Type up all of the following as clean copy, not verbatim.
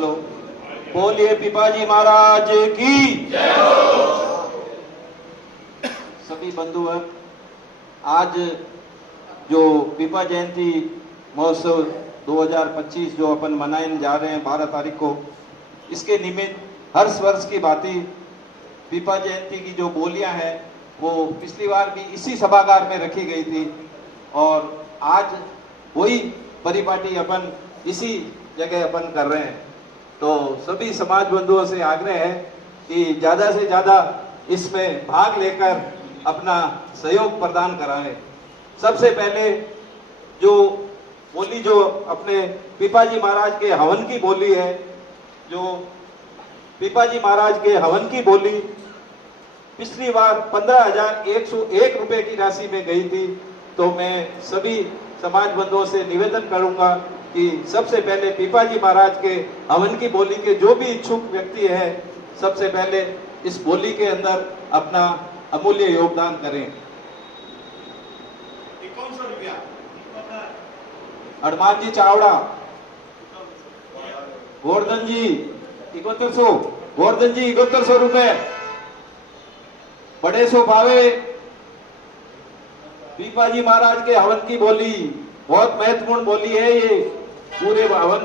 Hello, बोलिए पिपाजी महाराज की जय हो। सभी बंधुवर, आज जो पिपा जयंती महोत्सव 2025 जो अपन मनाने जा रहे हैं 12 तारीख को, इसके निमित्त हर वर्ष की भांति पिपा जयंती की जो बोलियां हैं वो पिछली बार भी इसी सभागार में रखी गई थी और आज वही परिपाटी अपन इसी जगह अपन कर रहे हैं। तो सभी समाज बंधुओं से आग्रह है कि ज्यादा से ज्यादा इसमें भाग लेकर अपना सहयोग प्रदान कराएं। सबसे पहले जो बोली जो अपने पिपाजी महाराज के हवन की बोली है, जो पिपाजी महाराज के हवन की बोली पिछली बार 15,101 रुपए की राशि में गई थी। तो मैं सभी समाज बंधुओं से निवेदन करूंगा कि सबसे पहले पिपाजी महाराज के हवन की बोली के जो भी इच्छुक व्यक्ति है, सबसे पहले इस बोली के अंदर अपना अमूल्य योगदान करें। 5100 रुपया। हनुमान जी चावड़ा, गोवर्धन जी 7100, गोवर्धन जी 7100 रुपए। बड़े सो भावे पिपाजी महाराज के हवन की बोली बहुत महत्वपूर्ण बोली है। ये पूरे हवन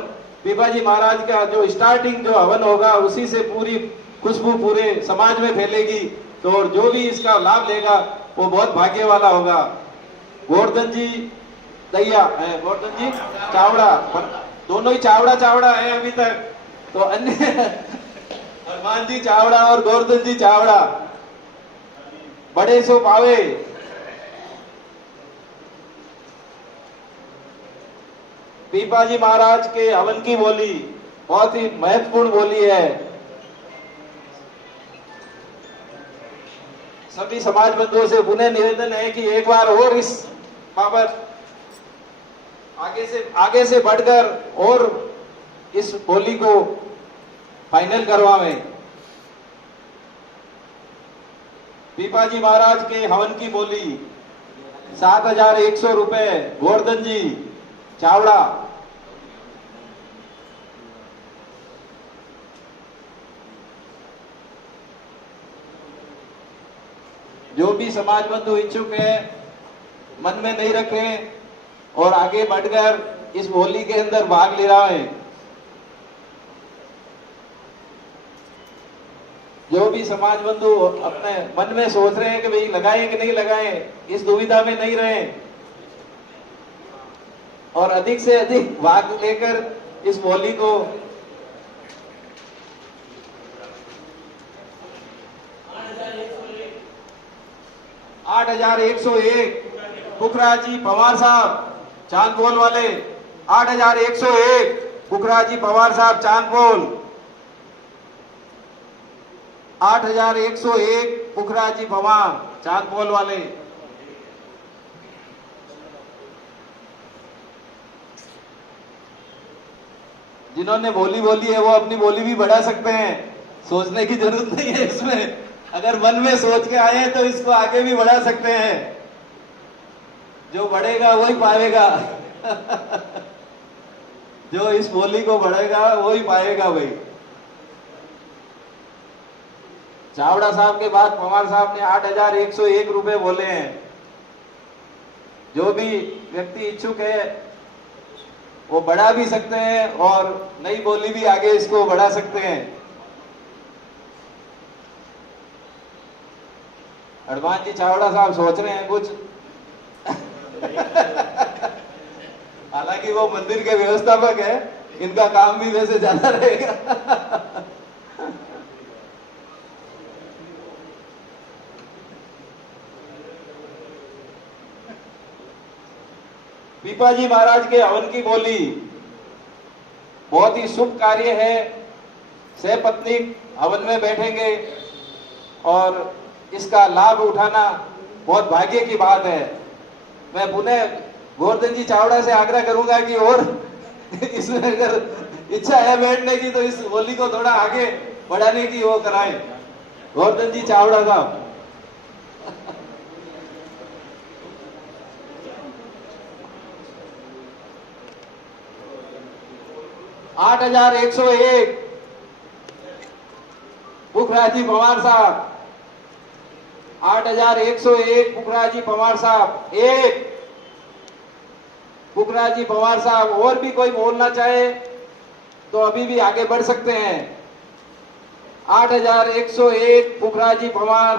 पिपाजी महाराज का जो स्टार्टिंग जो हवन होगा उसी से पूरी खुशबू पूरे समाज में फैलेगी। तो और जो भी इसका लाभ लेगा वो बहुत भाग्य वाला होगा। गोवर्धन जी दैया, गोवर्धन जी चावड़ा, दोनों ही चावड़ा चावड़ा है अभी तक। तो अन्य हनुमान जी चावड़ा और गोवर्धन जी चावड़ा, बड़े सो पावे। पिपाजी महाराज के हवन की बोली बहुत ही महत्वपूर्ण बोली है। सभी समाज बंधुओं से पुनः निवेदन है कि एक बार और इस बाबत आगे से बढ़कर और इस बोली को फाइनल करवावें। पिपाजी महाराज के हवन की बोली 7,100 रुपए, गोवर्धन जी चावड़ा। जो भी समाज बंधु इच्छुक है, मन में नहीं रखे और आगे बढ़कर इस बोली के अंदर भाग ले रहा है। जो भी समाज बंधु अपने मन में सोच रहे हैं कि भाई लगाएं कि नहीं लगाएं, इस दुविधा में नहीं रहे और अधिक से अधिक भाग लेकर इस बोली को आठ 8,101 पुखराजी पवार साहब चांदपोल वाले, 8,101 पुखराजी पवार साहब चांदपोल, 8,101 पुखराजी पवार चांदपोल वाले। जिन्होंने बोली बोली है वो अपनी बोली भी बढ़ा सकते हैं, सोचने की जरूरत नहीं है इसमें। अगर मन में सोच के आए तो इसको आगे भी बढ़ा सकते हैं। जो बढ़ेगा वही पाएगा जो इस बोली को बढ़ेगा वही पाएगा भाई। चावड़ा साहब के बाद पवार साहब ने 8,101 रुपए बोले हैं। जो भी व्यक्ति इच्छुक है वो बढ़ा भी सकते हैं और नई बोली भी आगे इसको बढ़ा सकते हैं। हनुमान जी चावड़ा साहब सोच रहे हैं कुछ हालांकि वो मंदिर के व्यवस्थापक है, इनका काम भी वैसे ज्यादा रहेगा पिपाजी महाराज के हवन की बोली बहुत ही शुभ कार्य है। सपत्नीक हवन में बैठेंगे और इसका लाभ उठाना बहुत भाग्य की बात है। मैं पुनः गोवर्धन जी चावड़ा से आग्रह करूंगा कि और इसमें अगर इच्छा है बैठने की तो इस बोली को थोड़ा आगे बढ़ाने की वो कराएं। गोवर्धन जी चावड़ा साहब। 8,101 पुखराजी पवार साहब, 8,101 पुखराजी पवार साहब, एक पुखराजी पवार साहब। और भी कोई बोलना चाहे तो अभी भी आगे बढ़ सकते हैं। 8,101 पुखराजी पवार,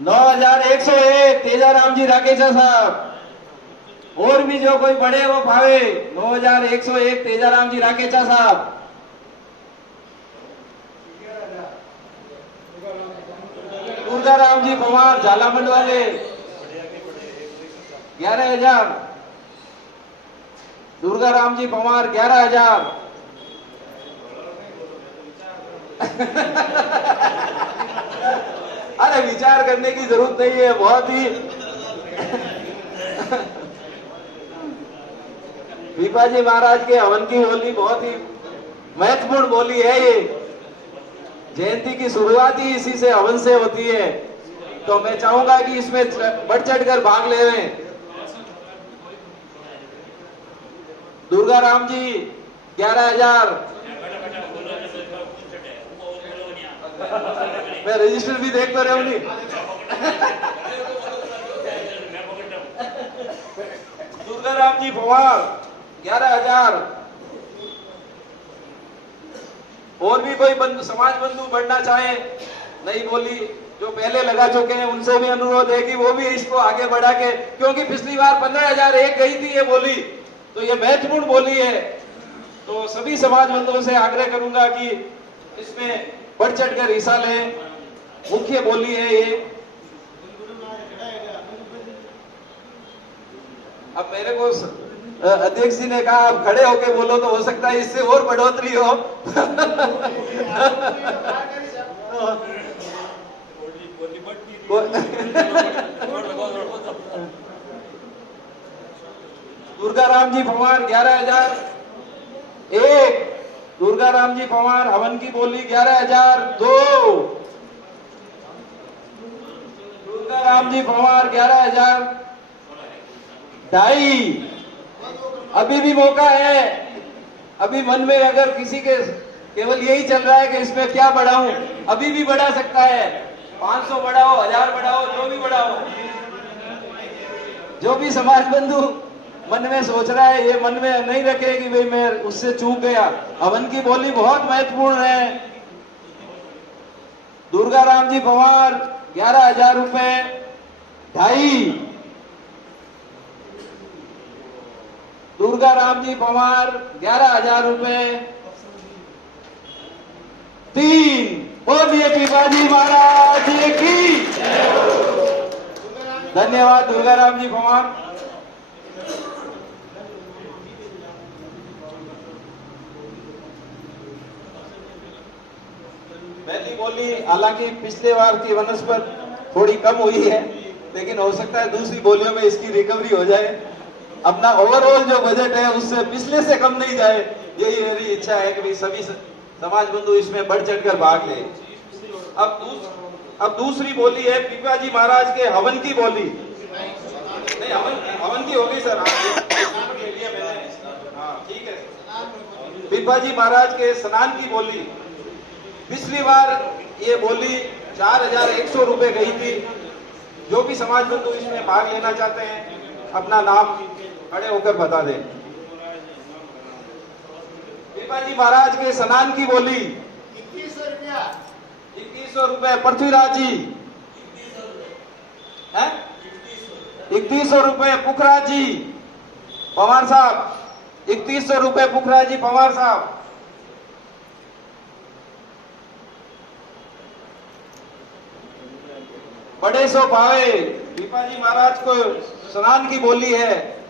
9,101 तेजाराम जी राकेशा साहब। और भी जो कोई बड़े वो भावे, 9,101 तेजाराम जी राकेशा साहब। दुर्गाराम जी पवार झालामंड वाले, 11,000। दुर्गाराम जी पवार 11,000। अरे विचार करने की जरूरत नहीं है, बहुत ही पीपाजी महाराज के हवन की बोली बहुत ही महत्वपूर्ण बोली है। ये जयंती की शुरुआत ही इसी से, हवन से होती है। तो मैं चाहूंगा कि इसमें बढ़ चढ़कर भाग ले रहे हैं। दुर्गाराम जी 11,000। मैं रजिस्टर भी देख तो रहूंगी। दुर्गाराम जी पवार 11,000। और भी कोई समाज बंधु बढ़ना चाहे, नई बोली जो पहले लगा चुके हैं उनसे भी अनुरोध है कि वो भी इसको आगे बढ़ा के, क्योंकि पिछली बार 15,001 गई थी ये बोली, तो ये महत्वपूर्ण बोली है। तो सभी समाज बंधुओं से आग्रह करूंगा कि इसमें बढ़ चढ़कर हिस्सा लें। मुख्य बोली है ये। अब मेरे को अध्यक्ष जी ने कहा आप खड़े होके बोलो, तो हो सकता है इससे और बढ़ोतरी हो। दुर्गाराम जी पवार 11,000। एक दुर्गाराम जी पवार हवन की बोली 11,000। दो दुर्गाराम जी पवार 11,000। ढाई अभी भी मौका है। अभी मन में अगर किसी के केवल यही चल रहा है कि इसमें क्या बढ़ाऊं, अभी भी बढ़ा सकता है। 500 बढ़ाओ, 1000 बढ़ाओ, जो भी बढ़ाओ। जो भी समाज बंधु मन में सोच रहा है, ये मन में नहीं रखे कि भाई मैं उससे चूक गया। हवन की बोली बहुत महत्वपूर्ण है। दुर्गाराम जी पवार 11,000 रुपए। ढाई दुर्गाराम जी पवार 11,000 रुपए। 3 बोलिए पीपाजी महाराज की धन्यवाद। दुर्गाराम जी पवार। पहली बोली हालांकि पिछले बार की वनस्पत थोड़ी कम हुई है, लेकिन हो सकता है दूसरी बोलियों में इसकी रिकवरी हो जाए। अपना ओवरऑल जो बजट है उससे पिछले से कम नहीं जाए, यही मेरी इच्छा है कि सभी समाज बंधु इसमें बढ़ चढ़कर भाग ले। अब दूसरी बोली है पीपाजी महाराज के हवन की बोली। नहीं, हवन की होगी सर। हाँ ठीक है। पीपाजी महाराज के स्नान की बोली। पिछली बार ये बोली 4,100 रुपए गई थी। जो भी समाज बंधु इसमें भाग लेना चाहते हैं अपना नाम खड़े होकर बता दें। पीपाजी महाराज के स्नान की बोली 2100 रुपए। पृथ्वीराज जी 2100 रुपए। पुखराज जी पवार साहब 2100 रुपए। पुखराज जी पवार साहब। बड़े सो पावे पीपाजी महाराज को स्नान की बोली है।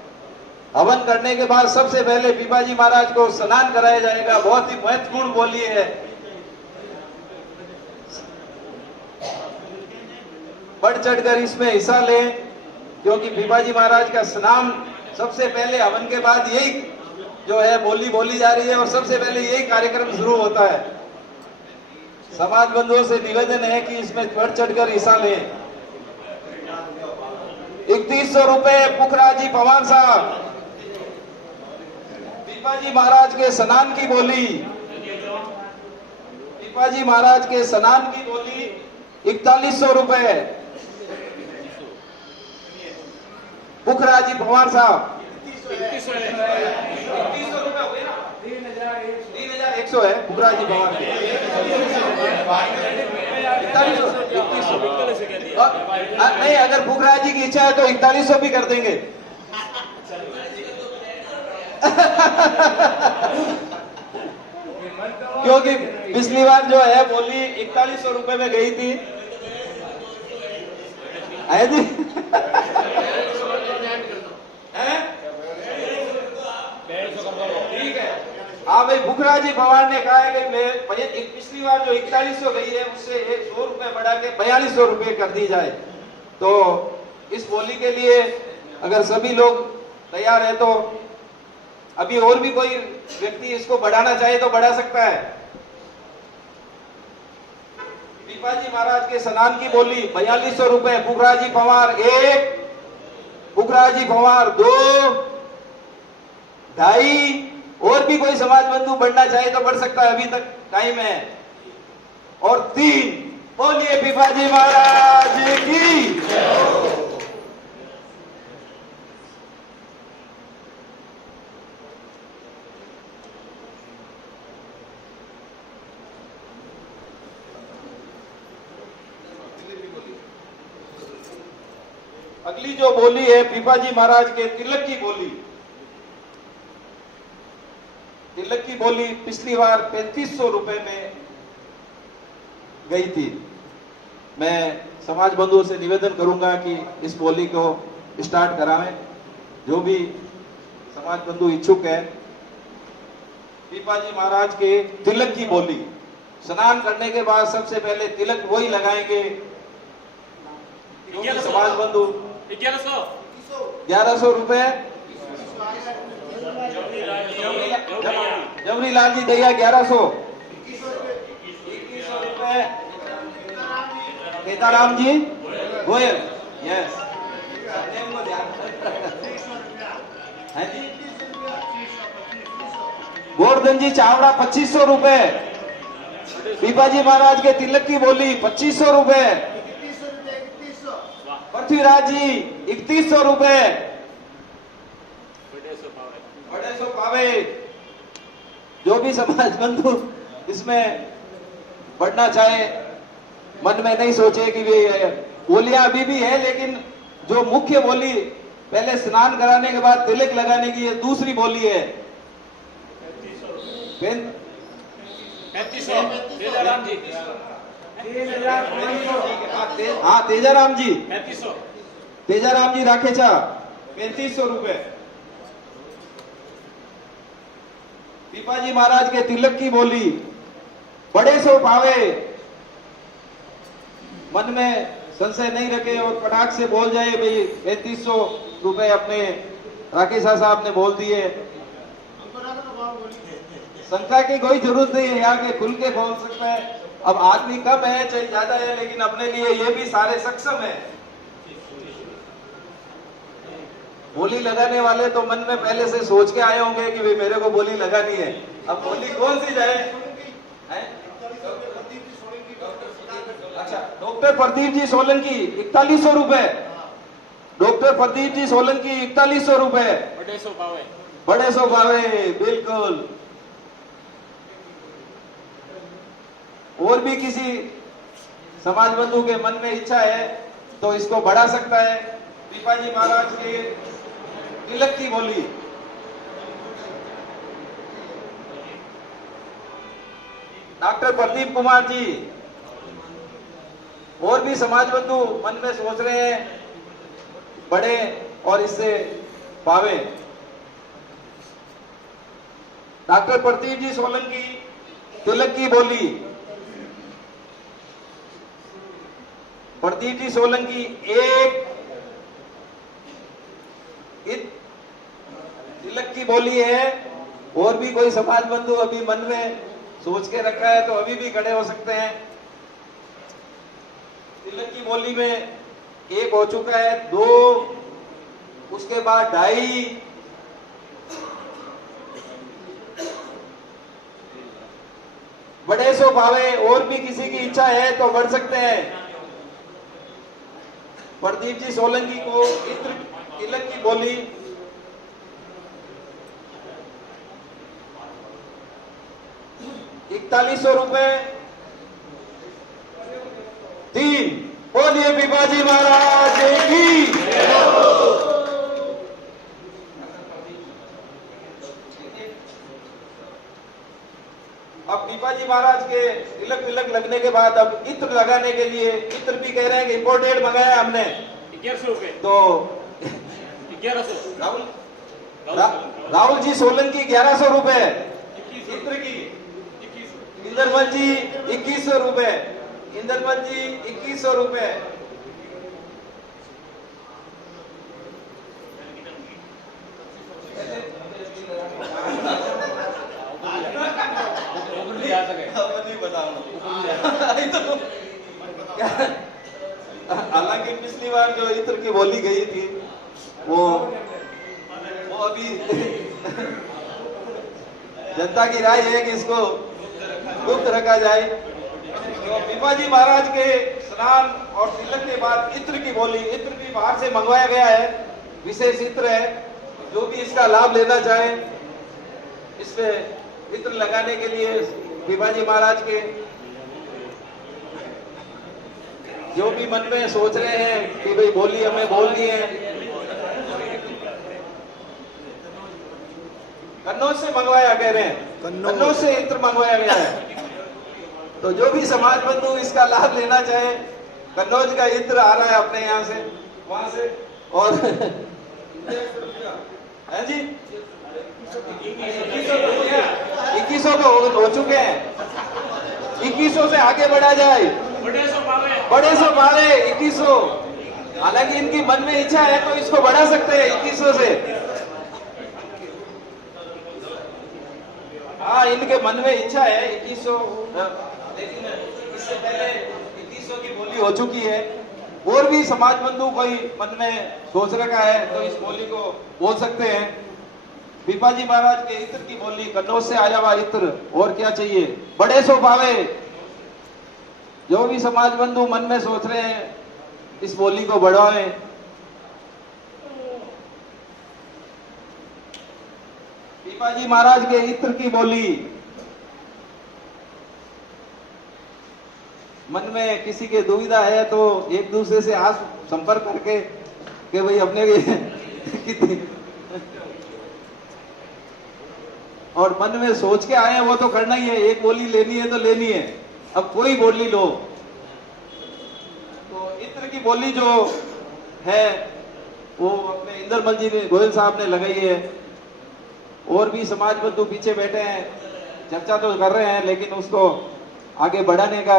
हवन करने के बाद सबसे पहले पीपाजी महाराज को स्नान कराया जाएगा। बहुत ही महत्वपूर्ण बोली है। बढ़ चढ़कर इसमें हिस्सा लें, क्योंकि पीपाजी महाराज का स्नान सबसे पहले हवन के बाद यही जो है बोली बोली जा रही है और सबसे पहले यही कार्यक्रम शुरू होता है। समाज बंधुओं से निवेदन है कि इसमें बढ़ चढ़कर हिस्सा लें। 3100 रुपए पुखराज जी पवार साहब। पीपाजी महाराज के स्नान की बोली, पीपाजी महाराज के स्नान की बोली 4100 रुपए। पुखराजी पवार साहब 3100 रुपए हो गए ना, 3100 है पुखराजी पवार के। 4100 नहीं, अगर पुखराजी की इच्छा है तो 4100 भी कर देंगे। क्योंकि पिछली बार जो है बोली 4100 रुपए में गई थी, है जी। ठीक है, हाँ भाई, बुखराजी पवार ने कहा है कि मैं पिछली बार जो 4100 गई है उससे 100 रुपए बढ़ा के 4200 रुपए कर दी जाए। तो इस बोली के लिए अगर सभी लोग तैयार है तो अभी और भी कोई व्यक्ति इसको बढ़ाना चाहे तो बढ़ा सकता है। पीपाजी महाराज के स्नान की बोली 4200 रुपए। पुखराजी पवार 1, पुखराजी पवार 2, 2.5, और भी कोई समाज बंधु बढ़ना चाहे तो बढ़ सकता है, अभी तक टाइम है। और 3, बोलिए पीपाजी महाराज की। अगली जो बोली है पीपाजी महाराज के तिलक की बोली। तिलक की बोली पिछली बार 3500 रुपए में गई थी। मैं समाज बंधुओं से निवेदन करूंगा कि इस बोली को स्टार्ट करावें। जो भी समाज बंधु इच्छुक है, पीपाजी महाराज के तिलक की बोली, स्नान करने के बाद सबसे पहले तिलक वही लगाएंगे। समाज बंधु 1100 रुपए। जमरी लाल जी दैया 1100। 2100 रुपए केताराम जी गोयल, यस है जी। गोवर्धन जी चावड़ा 2500 रुपए। पीपाजी महाराज के तिलक की बोली 2500 रुपए। पृथ्वीराज जी 3100 रुपए। बड़े सो पावे। जो भी समाज बंधु इसमें बढ़ना चाहे, मन में नहीं सोचे कि वे बोलियां अभी भी है, लेकिन जो मुख्य बोली पहले स्नान कराने के बाद तिलक लगाने की, ये दूसरी बोली है। 3500। तेजाराम जी, हाँ तेजाराम जी 3500। तेजाराम जी राखेचा 3500 रुपए। पीपाजी महाराज के तिलक की बोली बड़े सो पावे। मन में संशय नहीं रखे और पटाख से बोल जाए भाई 3500 रुपए अपने राकेशा साहब ने बोल दिए। शंका की कोई जरूरत नहीं है, यहाँ के खुल के बोल सकता है। अब आदमी कम है चाहे ज्यादा है, लेकिन अपने लिए ये भी सारे सक्षम है। बोली लगाने वाले तो मन में पहले से सोच के आए होंगे कि भाई मेरे को बोली लगानी है। अब बोली कौन सी जाए? अच्छा, डॉक्टर प्रदीप जी सोलंकी 4100 रुपए। डॉक्टर प्रदीप जी सोलंकी 4100 रुपए। बड़े सो पावे, बिल्कुल। और भी किसी समाज बंधु के मन में इच्छा है तो इसको बढ़ा सकता है। पीपाजी महाराज के तिलक की बोली डॉक्टर प्रदीप कुमार जी। और भी समाज बंधु मन में सोच रहे हैं बड़े और इससे पावे। डॉक्टर प्रदीप जी सोलंकी तिलक की बोली। प्रदीप जी सोलंकी 1 तिलक की बोली है। और भी कोई समाज बंधु अभी मन में सोच के रखा है तो अभी भी खड़े हो सकते हैं। तिलक की बोली में 1 हो चुका है, 2, उसके बाद 2.5, बड़े सो भावे। और भी किसी की इच्छा है तो बढ़ सकते हैं। प्रदीप जी सोलंकी को इत्र तिलक की बोली 4100 रुपए 3। बोलिए पिपाजी महाराज की। अब पिपाजी महाराज के तिलक तिलक लगने के बाद अब इत्र लगाने के लिए इत्र भी कह रहे हैं कि इंपोर्टेड मंगाया हमने 1100 रुपए। तो 1100 राहुल जी सोलंकी 1100 रुपए इत्र की। इंद्रमल जी 2100 रुपए। इंद्रमल जी 2100 रुपए। हालांकि पिछली बार जो इत्र की बोली गई थी वो अभी जनता की राय है कि इसको गुप्त रखा जाए। तो पिपाजी महाराज के स्नान और तिलक के बाद इत्र की बोली, इत्र भी बाहर से मंगवाया गया है, विशेष इत्र है। जो भी इसका लाभ लेना चाहे इस पे इत्र लगाने के लिए पिपाजी महाराज के जो भी मन में सोच रहे हैं कि भाई बोली हमें बोलनी है, कन्नौज से मंगवाया कह रहे हैं, कन्नौज से इत्र मंगवाया गया है। तो जो भी समाज बंधु इसका लाभ लेना चाहे, कन्नौज का इत्र आ रहा है अपने यहाँ से, वहां से। और है जी 2100 तो हो चुके हैं, 2100 से आगे बढ़ा जाए। बड़े सो पावे 2100। हालांकि इनकी मन में इच्छा है तो इसको बढ़ा सकते हैं 2100 से। हाँ, इनके मन में इच्छा है 2100, लेकिन इससे पहले 2100 की बोली हो चुकी है। और भी समाज बंधु कोई मन में सोच रखा है तो इस बोली को बोल सकते हैं। पिपाजी महाराज के इत्र की बोली, कन्नौज से आया हुआ इत्र, और क्या चाहिए। बड़े सो पावे। जो भी समाज बंधु मन में सोच रहे हैं इस बोली को बढ़ाएं। पिपाजी महाराज के इत्र की बोली, मन में किसी के दुविधा है तो एक दूसरे से आज संपर्क करके कि भाई अपने कितनी और मन में सोच के आए हैं वो तो करना ही है। एक बोली लेनी है तो लेनी है, अब कोई बोली लो। तो इत्र की बोली जो है वो अपने इंद्रमल जी ने, गोयल साहब ने लगाई है। और भी समाज बंधु पीछे बैठे हैं, चर्चा तो कर रहे हैं, लेकिन उसको आगे बढ़ाने का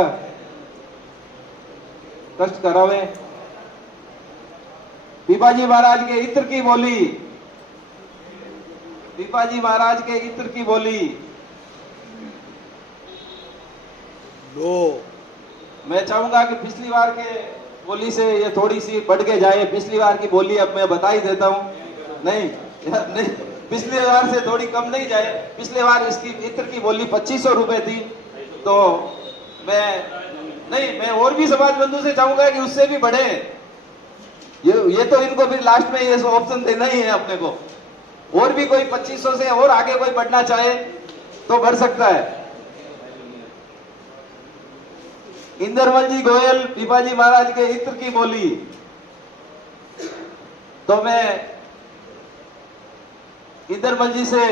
कष्ट करावे। पिपाजी महाराज के इत्र की बोली, पिपाजी महाराज के इत्र की बोली लो। मैं चाहूंगा कि पिछली बार के बोली से ये थोड़ी सी बढ़ के जाए। पिछली बार की बोली अब मैं बता ही देता हूं। नहीं नहीं, पिछली बार से थोड़ी कम नहीं जाए। पिछली बार इसकी इत्र की बोली 2500 रुपए थी। तो मैं और भी समाज बंधु से चाहूंगा कि उससे भी बढ़े। ये तो इनको फिर लास्ट में ये ऑप्शन देना ही है अपने को। और भी कोई 2500 से और आगे कोई बढ़ना चाहे तो बढ़ सकता है। इंद्रमल जी गोयल पिपाजी महाराज के इत्र की बोली, तो मैं इंद्रमल जी से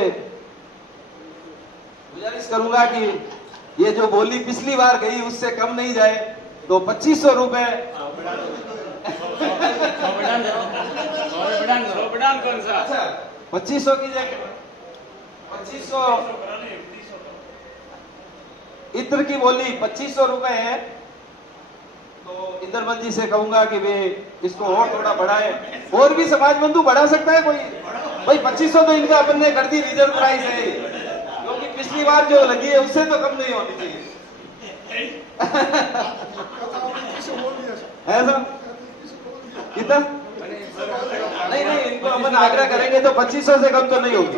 गुजारिश करूंगा कि ये जो बोली पिछली बार गई उससे कम नहीं जाए, तो 2500 रुपए 2500 की जगह 2500 इत्र की बोली 2500 रुपए है। तो इंद्रमल जी से कहूंगा कि वे इसको और थोड़ा बढ़ाए। और भी समाज बंधु बढ़ा सकता है कोई भाई। 2500 तो इनका अपन ने कर दी, रिजर्व प्राइस है, क्योंकि पिछली बार जो लगी है उससे तो कम नहीं होनी चाहिए। है सर कितना? नहीं, इनको अपन आग्रह करेंगे तो 2500 से कम तो नहीं होगी।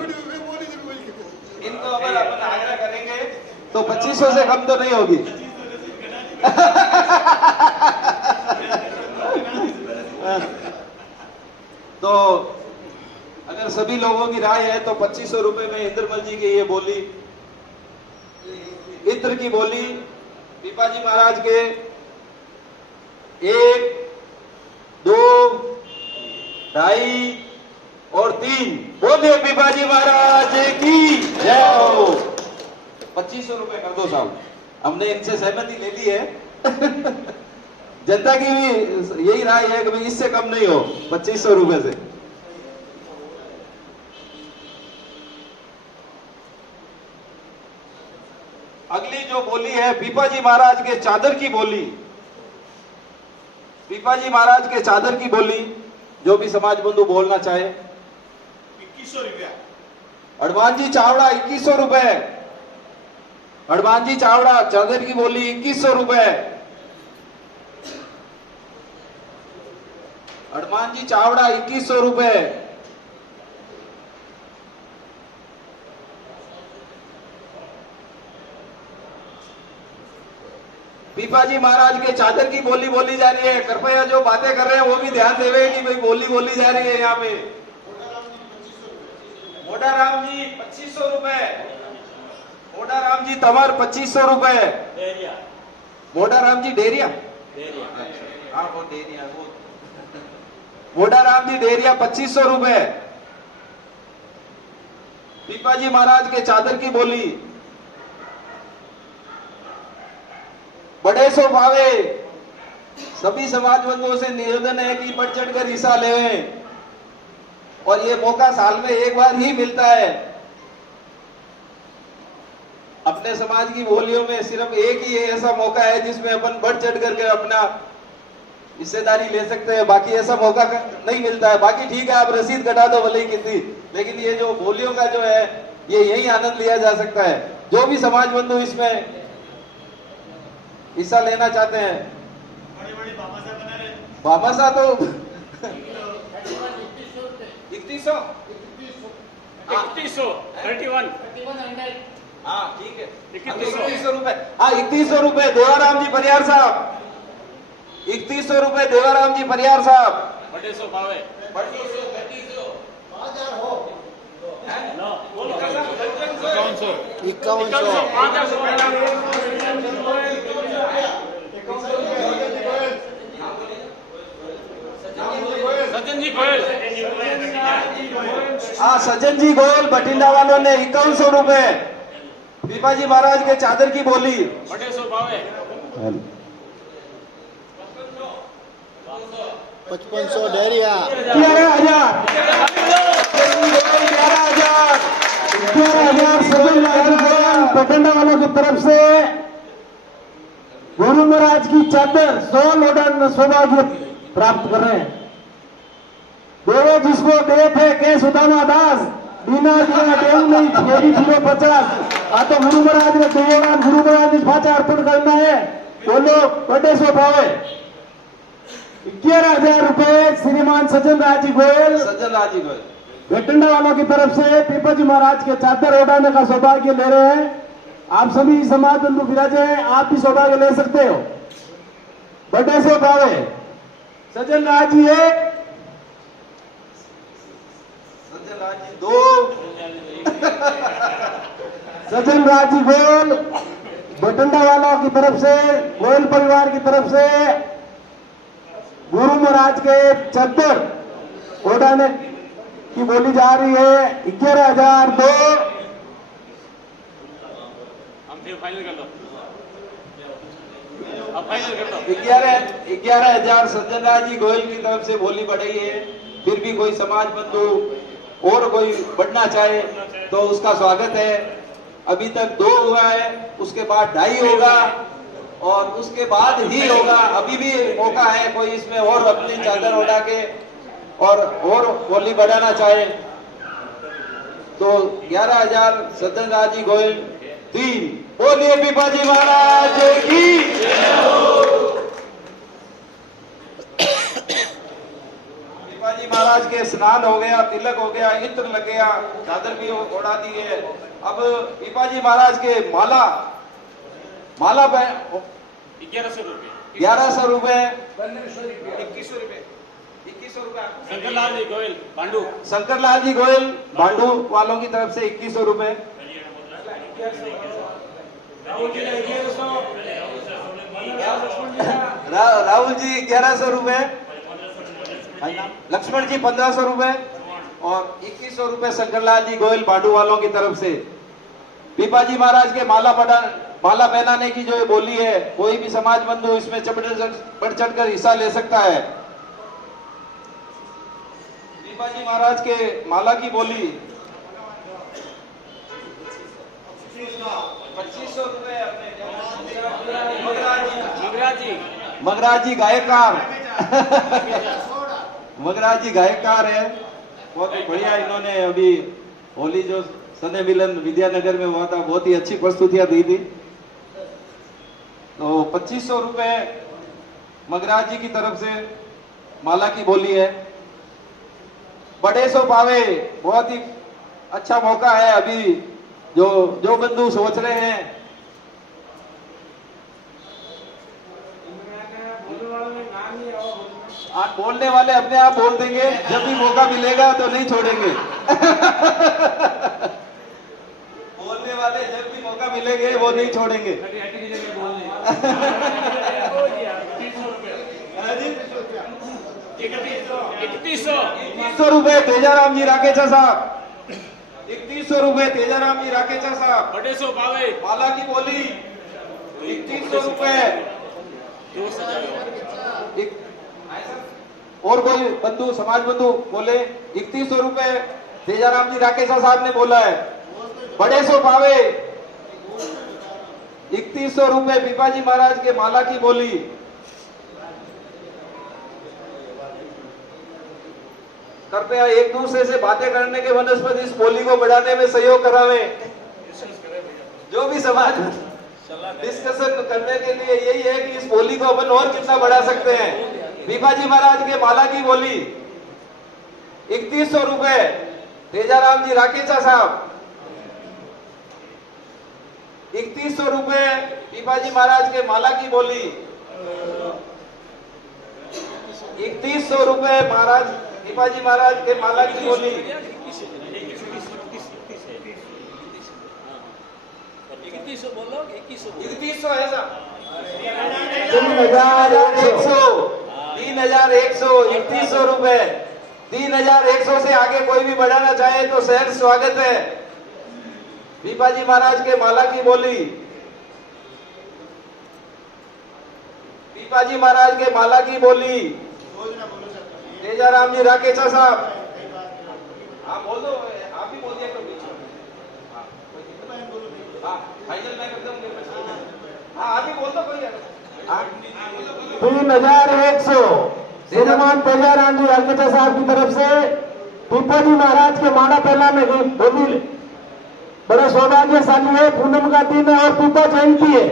इनको अपन आग्रह करेंगे तो 2500 से कम तो नहीं होगी। तो अगर सभी लोगों की राय है तो 2500 रुपए में इंद्रमल जी की ये बोली, इत्र की बोली पीपाजी महाराज के 1, 2, 2.5 और 3 बोलिए पीपाजी महाराज की जय हो। 2500 रुपए कर दो साहब, हमने इनसे सहमति ले ली है। जनता की भी यही राय है कि भाई इससे कम नहीं हो 2500 रुपए से। अगली जो बोली है पीपाजी महाराज के चादर की बोली, पीपाजी महाराज के चादर की बोली, जो भी समाज बंधु बोलना चाहे। 2100 रुपया। हनुमान जी चावड़ा 2100 रुपए। हनुमान जी चावड़ा चादर की बोली 2100 रुपए। हनुमान जी चावड़ा 2100 रुपए। पीपाजी महाराज के चादर की बोली बोली जा रही है। कृपया जो बातें कर रहे हैं वो भी ध्यान देवे कि भाई बोली बोली जा रही है यहाँ पे। मोटा राम जी 2500 रुपए। मोटा राम जी तमर 2500 रुपए। मोटा राम जी डेरिया, हाँ वो डेरिया, वो मोटा राम जी डेरिया 2500 रुपए। पीपाजी महाराज के चादर की बोली बड़े सो भावे। सभी समाज बंधुओं से निवेदन है कि बढ़ चढ़कर हिस्सा लें, और ये मौका साल में एक बार ही मिलता है। अपने समाज की बोलियों में सिर्फ एक ही ऐसा मौका है जिसमें अपन बढ़ चढ़ करके अपना हिस्सेदारी ले सकते हैं, बाकी ऐसा मौका नहीं मिलता है। बाकी ठीक है, आप रसीद कटा दो भले ही कितनी, लेकिन ये जो बोलियों का जो है ये यही आनंद लिया जा सकता है। जो भी समाज बंधु इसमें हिस्सा लेना चाहते हैं। बड़े बामासा बना रहे। बामासा तो 3100 हाँ ठीक है 3100 रुपए। हाँ 3100 रुपए देवाराम जी परियार साहब, 3100 रुपए देवाराम जी परियार साहब। बड़े सो भावे। सज्जन जी गोयल। हाँ सज्जन जी गोयल बठिंडा वालों ने 5100 रुपए। पीपाजी महाराज के चादर की बोली बड़े सो भावे। 5500 डेरिया। 11,000 बठिंडा वालों की तरफ से गुरु महाराज की चादर 100 लोडन सौभाग्य प्राप्त कर रहे हैं। देवे जिसको दे थे के सुदामा दास बिना दिया देव नहीं छेड़ी किलो 50। आ तो गुरु महाराज ने देवरान गुरु महाराज ने पाचा अर्पण करना है। वो लोग बड़े सो भावे 11,000 रुपए श्रीमान सज्जन राज जी गोयल, सज्जन राज जी गोयल बठिंडा वालों की तरफ से पीपाजी महाराज के चादर उड़ाने का सौभाग्य ले रहे हैं। आप सभी समाज बंधु विराजे हैं, आप भी सौभाग्य ले सकते हो। बड़े सो भावे सज्जन राज जी 1, सज्जन राज जी 2, सज्जन राज जी गोयल बठिंडा वालों की तरफ से, गोयल परिवार की तरफ से गुरु महाराज के चादर उड़ाने की बोली जा रही है 11,002। फाइनल कर दो, अब फाइनल कर दो। 11,000 सज्जन राज जी गोयल की तरफ से बोली बढ़ी है। फिर भी कोई समाज बंधु और कोई बढ़ना चाहे तो उसका स्वागत है। अभी तक 2 हुआ है, उसके बाद 2.5 होगा और उसके बाद ही होगा। अभी भी मौका है कोई इसमें और अपनी चादर उड़ा के और बोली बढ़ाना चाहे तो 11,000 सज्जन राज जी गोयल 3। बोलिए पीपाजी महाराज की। पीपाजी महाराज के स्नान हो गया, तिलक हो गया, इत्र लग गया, चादर भी उड़ा दी है। अब पीपाजी महाराज के माला माला 1100 रुपये 1100 रुपए, 2100 रुपये शंकरलाल जी गोयल पांडू शंकरलाल जी गोयल भांडू वालों की तरफ से 2100 रुपए, राहुल जी 1100 रुपए, लक्ष्मण जी 1500 रुपए और 2100 रुपए शंकरलाल जी गोयल भांडू वालों की तरफ से। पीपाजी महाराज के माला पहनाने की जो ये बोली है, कोई भी समाज बंधु इसमें बढ़ चढ़कर हिस्सा ले सकता है। पीपाजी महाराज के माला की बोली 2500 रुपए अपने मगराज जी गायककार मगराज जी गायककार है, बहुत ही बढ़िया। इन्होंने अभी होली जो सने मिलन विद्यानगर में हुआ था, बहुत ही अच्छी प्रस्तुतियां दी थी। तो 2500 रुपए मगराज जी की तरफ से माला की बोली है। बड़े सो पावे, बहुत ही अच्छा मौका है अभी। जो बंधु सोच रहे हैं, आप बोलने वाले अपने आप बोल देंगे, जब भी मौका मिलेगा तो नहीं छोड़ेंगे। बोलने वाले जब भी मौका मिलेंगे वो नहीं छोड़ेंगे। 2100 रुपए तेजाराम जी राकेचा साहब, 2100 रुपए तेजाराम जी राकेचा साहब। बड़े सो पावे माला की बोली 2100 रुपए। और कोई बंधु, समाज बंधु बोले 2100 रुपए तेजाराम जी राकेशा साहब ने बोला है। बड़े सो पावे 2100 रुपए पीपाजी महाराज के माला की बोली। कृपया एक दूसरे से बातें करने के वनस्पति इस बोली को बढ़ाने में सहयोग करावें। जो भी समाज डिस्कशन करने के लिए यही है कि इस बोली को अपन और कितना बढ़ा सकते हैं। पीपाजी महाराज के माला की बोली 3100 रुपए तेजाराम जी राकेचा साहब। 3100 रुपए पीपाजी महाराज के माला की बोली। 3100 रुपए महाराज पीपाजी महाराज के माला की बोली। 2100 है सर। 3100 3100 रुपए। 3100 से आगे कोई भी बढ़ाना चाहे तो सहर्ष स्वागत है। पीपाजी महाराज के माला की बोली। पीपाजी महाराज के माला की बोली। तेजाराम जी राकेशा साहब, आप बोल दो, आप भी बोल दिया कभी। फाइनल मैं कर दूंगा। हाँ आप भी बोल दो कोई। 3100 श्रीमान तेजाराम जी राकेशा साहब की तरफ से पीपाजी महाराज के माला पहनाने की बोली। बड़ा सौभाग्यशाली है, पूनम का दिन है और पीपा जयंती है।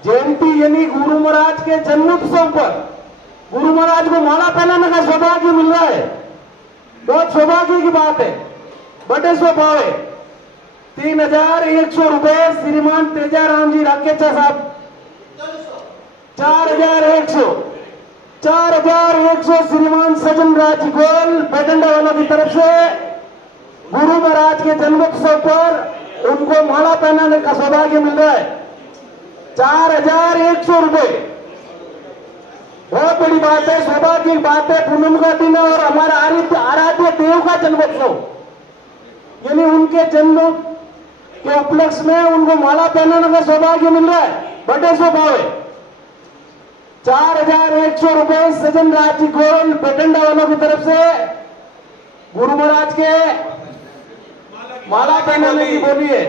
जयंती यानी गुरु महाराज के जन्मोत्सव पर गुरु महाराज को माला पहनाने का सौभाग्य मिल रहा है। बहुत सौभाग्य की बात है। बड़े स्वभाव है। 3100 रुपए श्रीमान तेजाराम जी राकेशा साहब। 4100 श्रीमान सजन राज गोयल बैडंडा वालों की तरफ से गुरु महाराज के जन्मोत्सव पर उनको माला पहनाने का सौभाग्य मिल रहा है। 4100 रुपए बहुत बड़ी बात है, सौभाग्य की बात है। पूनम का दिन है और हमारा आराध्य देव का जन्मोत्सव, यानी उनके जन्म के उपलक्ष्य में उनको माला पहनाने का सौभाग्य मिल रहा है। बड़े स्वभाव है। 4100 रुपए सजन राज गोयल बेटंडा वालों की तरफ से गुरु महाराज के माला पहनाने की बोली है।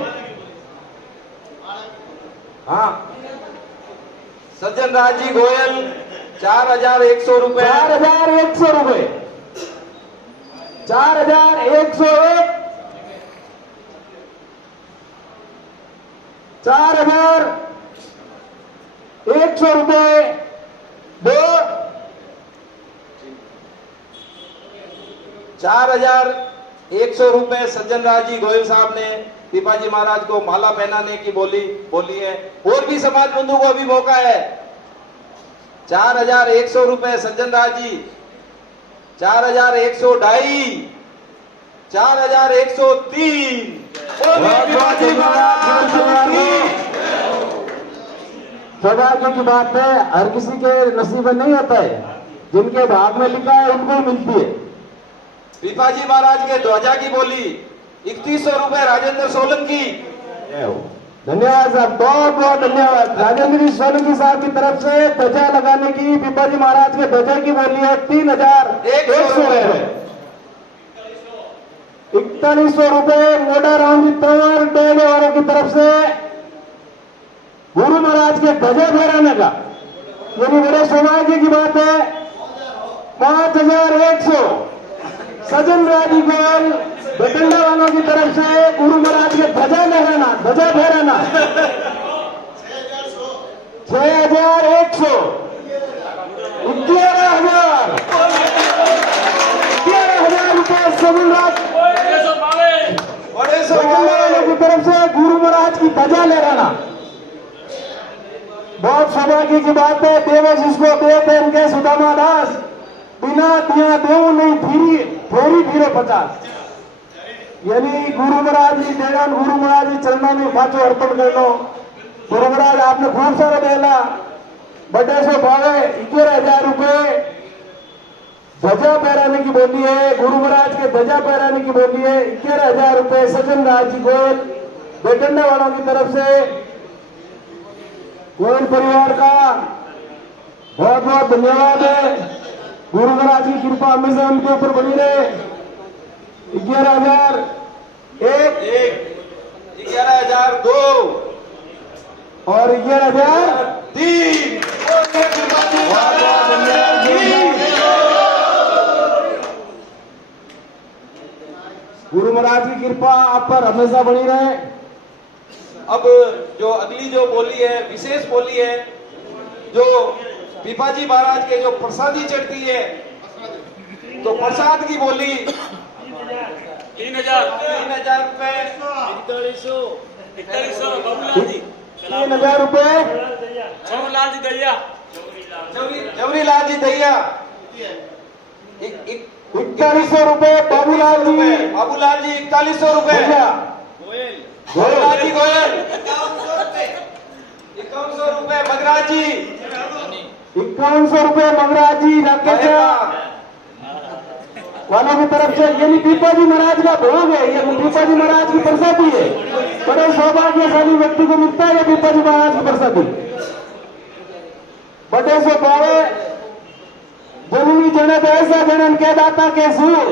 हाँ, सज्जन राज जी गोयल 4100 रुपए। 4100 रुपए। 4101 4100 रुपए दो। 4100 रुपए सज्जन राज जी गोयल साहब ने पिपाजी महाराज को माला पहनाने की बोली है। और भी समाज बंधु को अभी मौका है। 4100 रुपए सज्जन राज जी, 4102, 4103। पिपाजी महाराज की सौभाग्य की बात है, हर किसी के नसीब में नहीं होता है, जिनके भाग में लिखा है उनको ही मिलती है। पिपाजी महाराज के ध्वजा की बोली 3100 रुपए राजेंद्र सोलंकी। धन्यवाद साहब, बहुत बहुत धन्यवाद। राजेंद्र जी सोलंकी साहब की तरफ से ध्वजा लगाने की पिपाजी महाराज के ध्वजा की बोली है 3100 रुपए। 4100 रुपए मोटा राम जी तंवर डेले वालों की तरफ से गुरु महाराज के ध्वजा फहराने का, यानी बड़े सौभाग्य की बात है। 5100 सज्जन राजी गोयल बठंडा वालों की तरफ से गुरु महाराज के ध्वजा लहराना, ध्वजा फहराना। 6100 11,000 रुपए सज्जन राज बठंडा वालों की तरफ से गुरु महाराज की ध्वजा लहराना। बहुत सौभाग्य की बात है। देवस इसको देते इनके सुदामा दास बिना दिया देव नहीं थोड़ी फिरो 50, यानी गुरु महाराज जी देवन गुरु महाराज जी चरणों में पाछो अर्पण कर लो। गुरु महाराज आपने खूब सारा देला, बड़े सो भावे 11,000 रुपए ध्वजा फहराने की बोली है। गुरु महाराज के ध्वजा फहराने की बोली है 11,000 रुपए सज्जन राज जी गोयल बेटंडा वालों की तरफ से गोयल परिवार का बहुत बहुत धन्यवाद है। गुरु महाराज की कृपा हमेशा उनके ऊपर बनी रहे। 11,001, 11,002 और 11,003। गुरु महाराज की कृपा आप पर हमेशा बनी रहे। अब जो अगली जो बोली है, विशेष बोली है, जो पिपाजी महाराज के जो प्रसादी चढ़ती है, तो प्रसाद की बोली 3,000 रुपए। 4100 बाबूलाल जी 3,000 रुपए चौलाल जी दैया जवरीलाल जी दैया। 4100 रुपए बाबूलाल जी 4100 रुपए। गोयल जी गोयल 5100 रुपए। मगराज जी 5100 रुपए मगराज जी राकेश वालों की तरफ से, यानी पिपाजी महाराज का भोग है, ये पिपाजी महाराज की प्रसादी है। बड़े सौभाग्यशाली व्यक्ति को मिलता है पिपाजी महाराज की प्रसादी। बड़े सो पावे जननी जने तो ऐसा जनन के दाता के सूर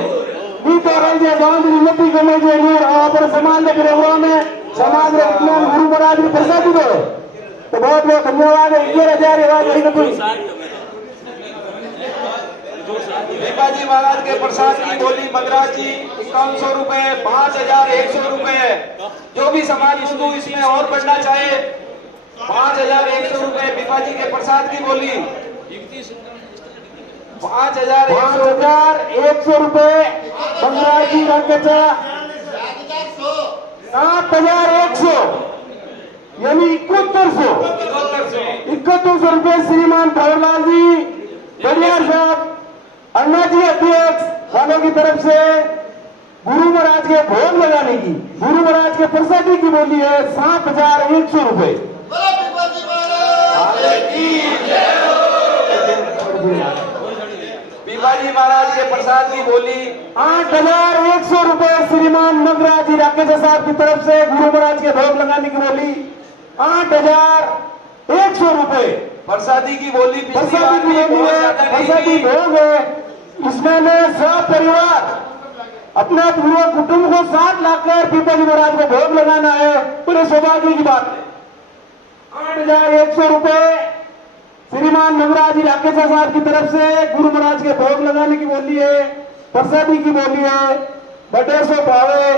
भी तो रही गांधी उन्नति करने जो नूर और समाज के प्रोग्राम में समाज में विज्ञान गुरु महाराज की प्रसादी दो, तो बहुत बहुत धन्यवाद है। 11,000 पिपाजी महाराज के प्रसाद की बोली मगराज जी 5100 रुपए। 5100 रुपए। जो भी समाज हिंदू इसमें और बढ़ना चाहे 5100 रुपए पिपाजी के प्रसाद की बोली। 5100 रुपए मगराज जी राकेश 7100, यानी 7100 रुपए श्रीमान भवरलाल जी बलियार साहब अन्ना जी अध्यक्ष वालों की तरफ से गुरु महाराज के भोग लगाने की, गुरु महाराज के प्रसादी की बोली है 7100 रुपए। पिपाजी महाराज के प्रसाद की बोली 8100 रुपए श्रीमान मगराज जी राकेश साहब की तरफ से गुरु महाराज के भोग लगाने की बोली 8100 रुपए। प्रसादी की बोली प्रसादी की बोली है, प्रसादी भोग है। इसमें सब परिवार अपना पूरे कुटुंब को साथ लाकर पिताजी महाराज को भोग लगाना है, पूरे सौभाग्य की बात है। 8100 रुपए श्रीमान नगराज जी राकेश साहब की तरफ से गुरु महाराज के भोग लगाने की बोली है, प्रसादी की बोली है। बड़े सो भावे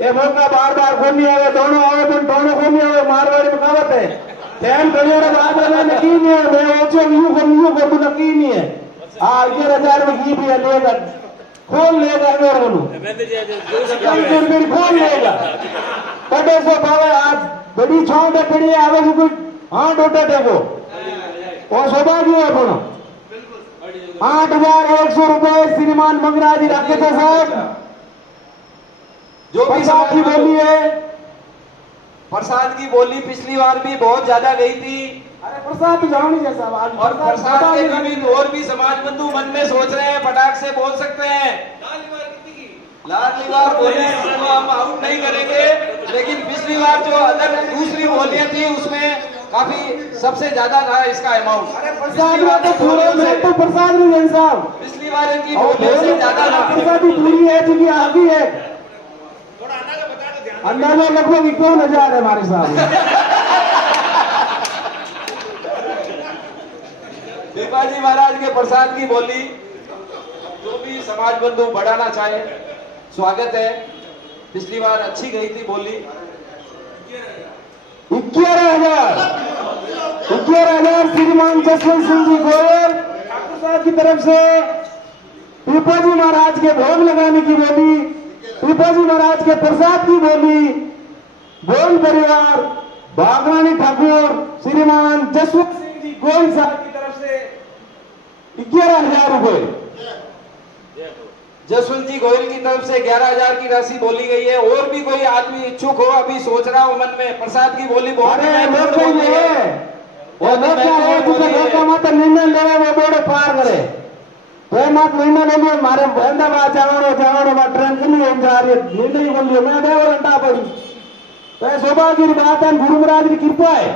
ये मौका बार बार को नहीं आवे, दोनों आवे तो दोनों को नहीं आवे। मारवाड़ी में कहावत है, फैन कड़ियों ने बात लगाने की नहीं है, मैं ऊंचे यूं कर दूंगा की नहीं है। 11,000 में घी भी लेगा खोल लेगा और बोलू मैं तो जो खोल लेगा बड़े सो भावे आज बड़ी छाव में पड़ी है आवे कोई हाँ डोटा टेको और सौभाग्य है पुनः 8,100 रुपए श्रीमान मंगराज जी रखे थे साहब जो भी प्रसाद की बोली है प्रसाद की बोली पिछली बार भी बहुत ज्यादा गई थी अरे प्रसाद तो जाओ नहीं जैसा आज और प्रसाद के निमित्त और भी समाज बंधु मन में सोच रहे हैं फटाक से बोल सकते हैं लाडली बार बोली उसको हम आउट नहीं करेंगे लेकिन पिछली बार जो अदर दूसरी बोलियां थी उसमें काफी सबसे ज्यादा था इसका अमाउंट प्रसाद में तो पूरे में तो प्रसाद नहीं है साहब पिछली बार इनकी बोलियों से ज्यादा था प्रसाद ही पूरी है क्योंकि आगे है अंदाजा लगभग 51,000 है हमारे साहब पिपाजी महाराज के प्रसाद की बोली जो भी समाज बंधु बढ़ाना चाहे स्वागत है पिछली बार अच्छी गई थी बोली 11,000 श्रीमान जसवंत सिंह जी गोयल ठाकुर साहब की तरफ से पिपाजी महाराज के भोग लगाने की बोली पिपाजी महाराज के प्रसाद की बोली गोयल परिवार बागवानी ठाकुर श्रीमान जसवंत सिंह जी गोयल साहब की तरफ से 11,000 रुपए जसवंत जी गोयल की तरफ से 11,000 की राशि बोली गई है और भी कोई आदमी इच्छुक हो अभी सोच रहा हो मन में प्रसाद की बोली बहुत अरे लोग महत्वपूर्ण नहीं बोली है वो लोग क्या है तुझे लोग का मत निर्णय ले वो बोर्ड पार करे तो मत निर्णय ले लियो मारे अहमदाबाद जावानो में ट्रेन के लिए जा रही है निर्णय बोल लियो मैं देवर घंटा पड़ी तो सौभाग्य की बात है गुरु महाराज की कृपा है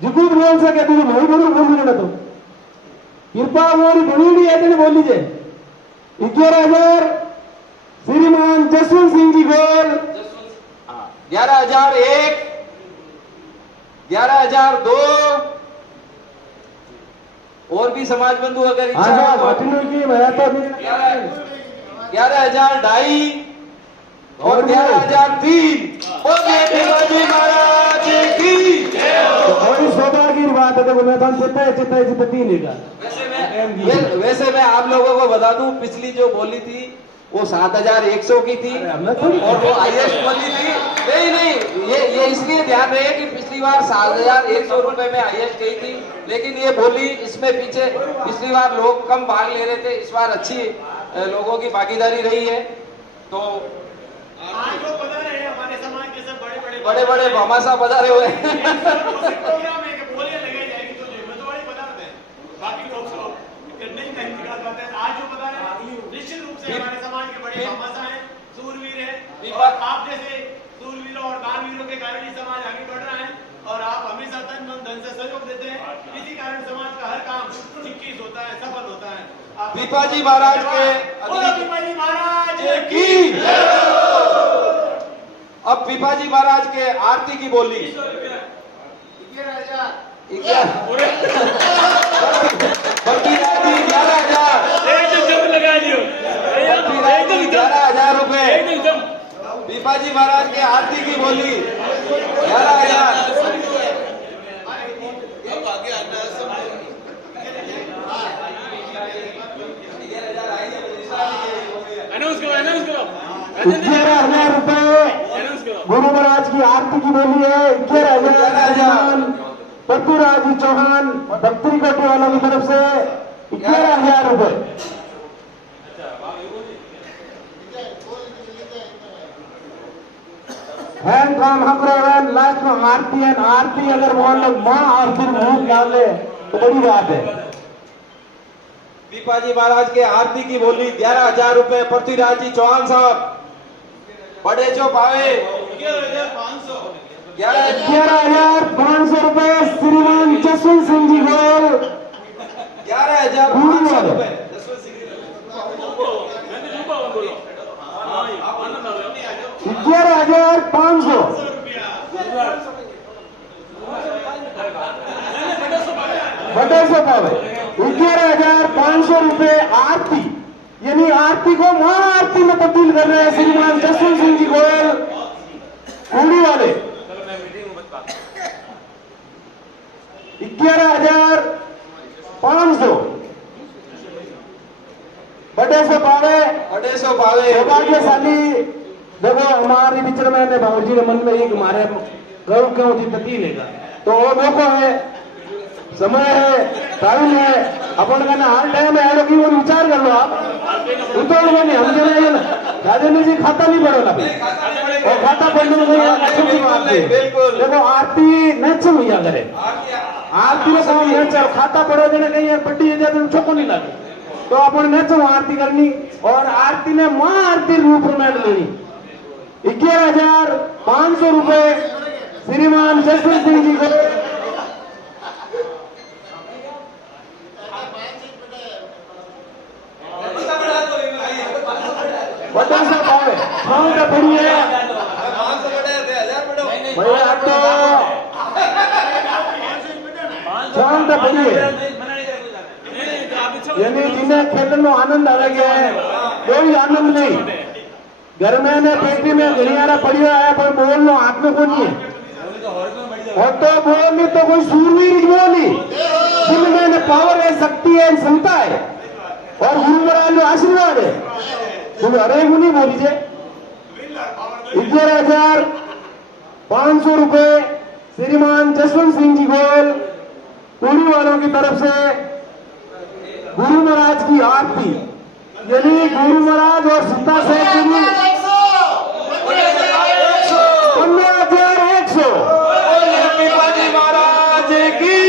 जिकुद बोल सके तुझे नहीं बोलू ना तो कृपा मोरी बनी है तेने बोल लीजिए 11,000 श्रीमान जसवंत सिंह जी गोयल 11,001 11,002 और भी समाज बंधु अगर इच्छा हाँ हो तो की मैं तो 11,002 और 11,003 पिपाजी महाराज की बड़ी सौभाग्य की बात है देखो मैं तो चित्ता तीन का वैसे मैं आप लोगों को बता दूं पिछली जो बोली थी वो 7,100 की थी और वो हाईएस्ट बोली थी नहीं ये इसलिए ध्यान रहे कि पिछली बार 7,100 रुपए में हाईएस्ट गई थी लेकिन ये बोली इसमें पीछे पिछली बार लोग कम भाग ले रहे थे इस बार अच्छी लोगों की भागीदारी रही है तो जो पता रहे हमारे समाज के सब बड़े बड़े भामाशाह पधारे हुए हैं प्रोग्राम है कि बोलियां लगाई जाएगी तो जिम्मेदारी पदार्थ है बाकी लोग करने की नहीं निकाल पाते हैं आज जो पता है निश्चित रूप से हमारे समाज के बड़े भामाशाह हैं सूरवीर हैं और आप जैसे सूरवीरों और दानवीरों के कारण ही समाज आगे बढ़ रहा है और आप हमेशा तन मन धन से सहयोग देते हैं इसी कारण समाज का हर काम 21 होता है सफल होता है पिपाजी महाराज के पिपाजी महाराज की अब पिपाजी महाराज के आरती की बोली 11,000 लगा लियो 11,000 रुपए पिपाजी महाराज के आरती की बोली 11,000 अनाउंस करो 11,000 रुपए गुरु महाराज की आरती की बोली है 11,000 पृथ्वीराज चौहान भक्ति कोटी वालों की तरफ से 11,000 रुपए हैंड फ्रॉम हकरेवन लास्ट में आरती अगर मान लो माँ और फिर मुंह डाल ले तो बड़ी बात है पिपाजी महाराज के आरती की बोली 11,000 रुपए पृथ्वीराज जी चौहान साहब बड़े जो पावे 11,500 रुपए श्रीमान जसवंत सिंह जी गोयल 11,500 रुपए 11,500 बड़े से पावे 11,500 रुपए आरती यानी आरती को महाआरती में तब्दील कर रहे हैं श्रीमान जसवंत सिंह जी गोयल कुंडी वाले 11,500 बड़े से पावे पावे। सौभाग्यशाली देखो हमारे विचार में बाबूजी के मन में एक हमारे क्यों जी पति लेगा तो वो मौका है, समय है, टाइम है, अपन का हर टाइम है कि वो विचार कर लो आप उतोड़ नहीं हम राजेंद्र जी खाता नहीं पड़ेगा और खाता पढ़ने में कोई बात नहीं। देखो आरती नेचर हुई करे आरती में काम नेचर खाता पड़े देने कहीं यार पट्टी जाते तो छोको नहीं लगे तो अपन नेचर आरती करनी और आरती ने मां आरती रूप में लेनी 11,500 रुपए श्रीमान जसवंत सिंह जी को बटन से पावे हाँ तो बड़ी है भैया तो शांत बड़ी है यानी जिन्हें खेलने में आनंद आ गया है कोई आनंद नहीं घर में ने पेटी में घड़ियारा पड़ी है पर बोलना हाथ में कोई नहीं है और तो बोलनी तो कोई सूरवीर बोली जिनमें पावर है शक्ति है क्षमता है और गुरु महाराज जो आशीर्वाद है तुम अरे मुनि बोलीजिए 11,500 रुपए श्रीमान जसवंत सिंह जी गोयल पूरी वालों की तरफ से गुरु महाराज की आरती यानी गुरु महाराज और सीता सेठ जी 15,100 महाराज की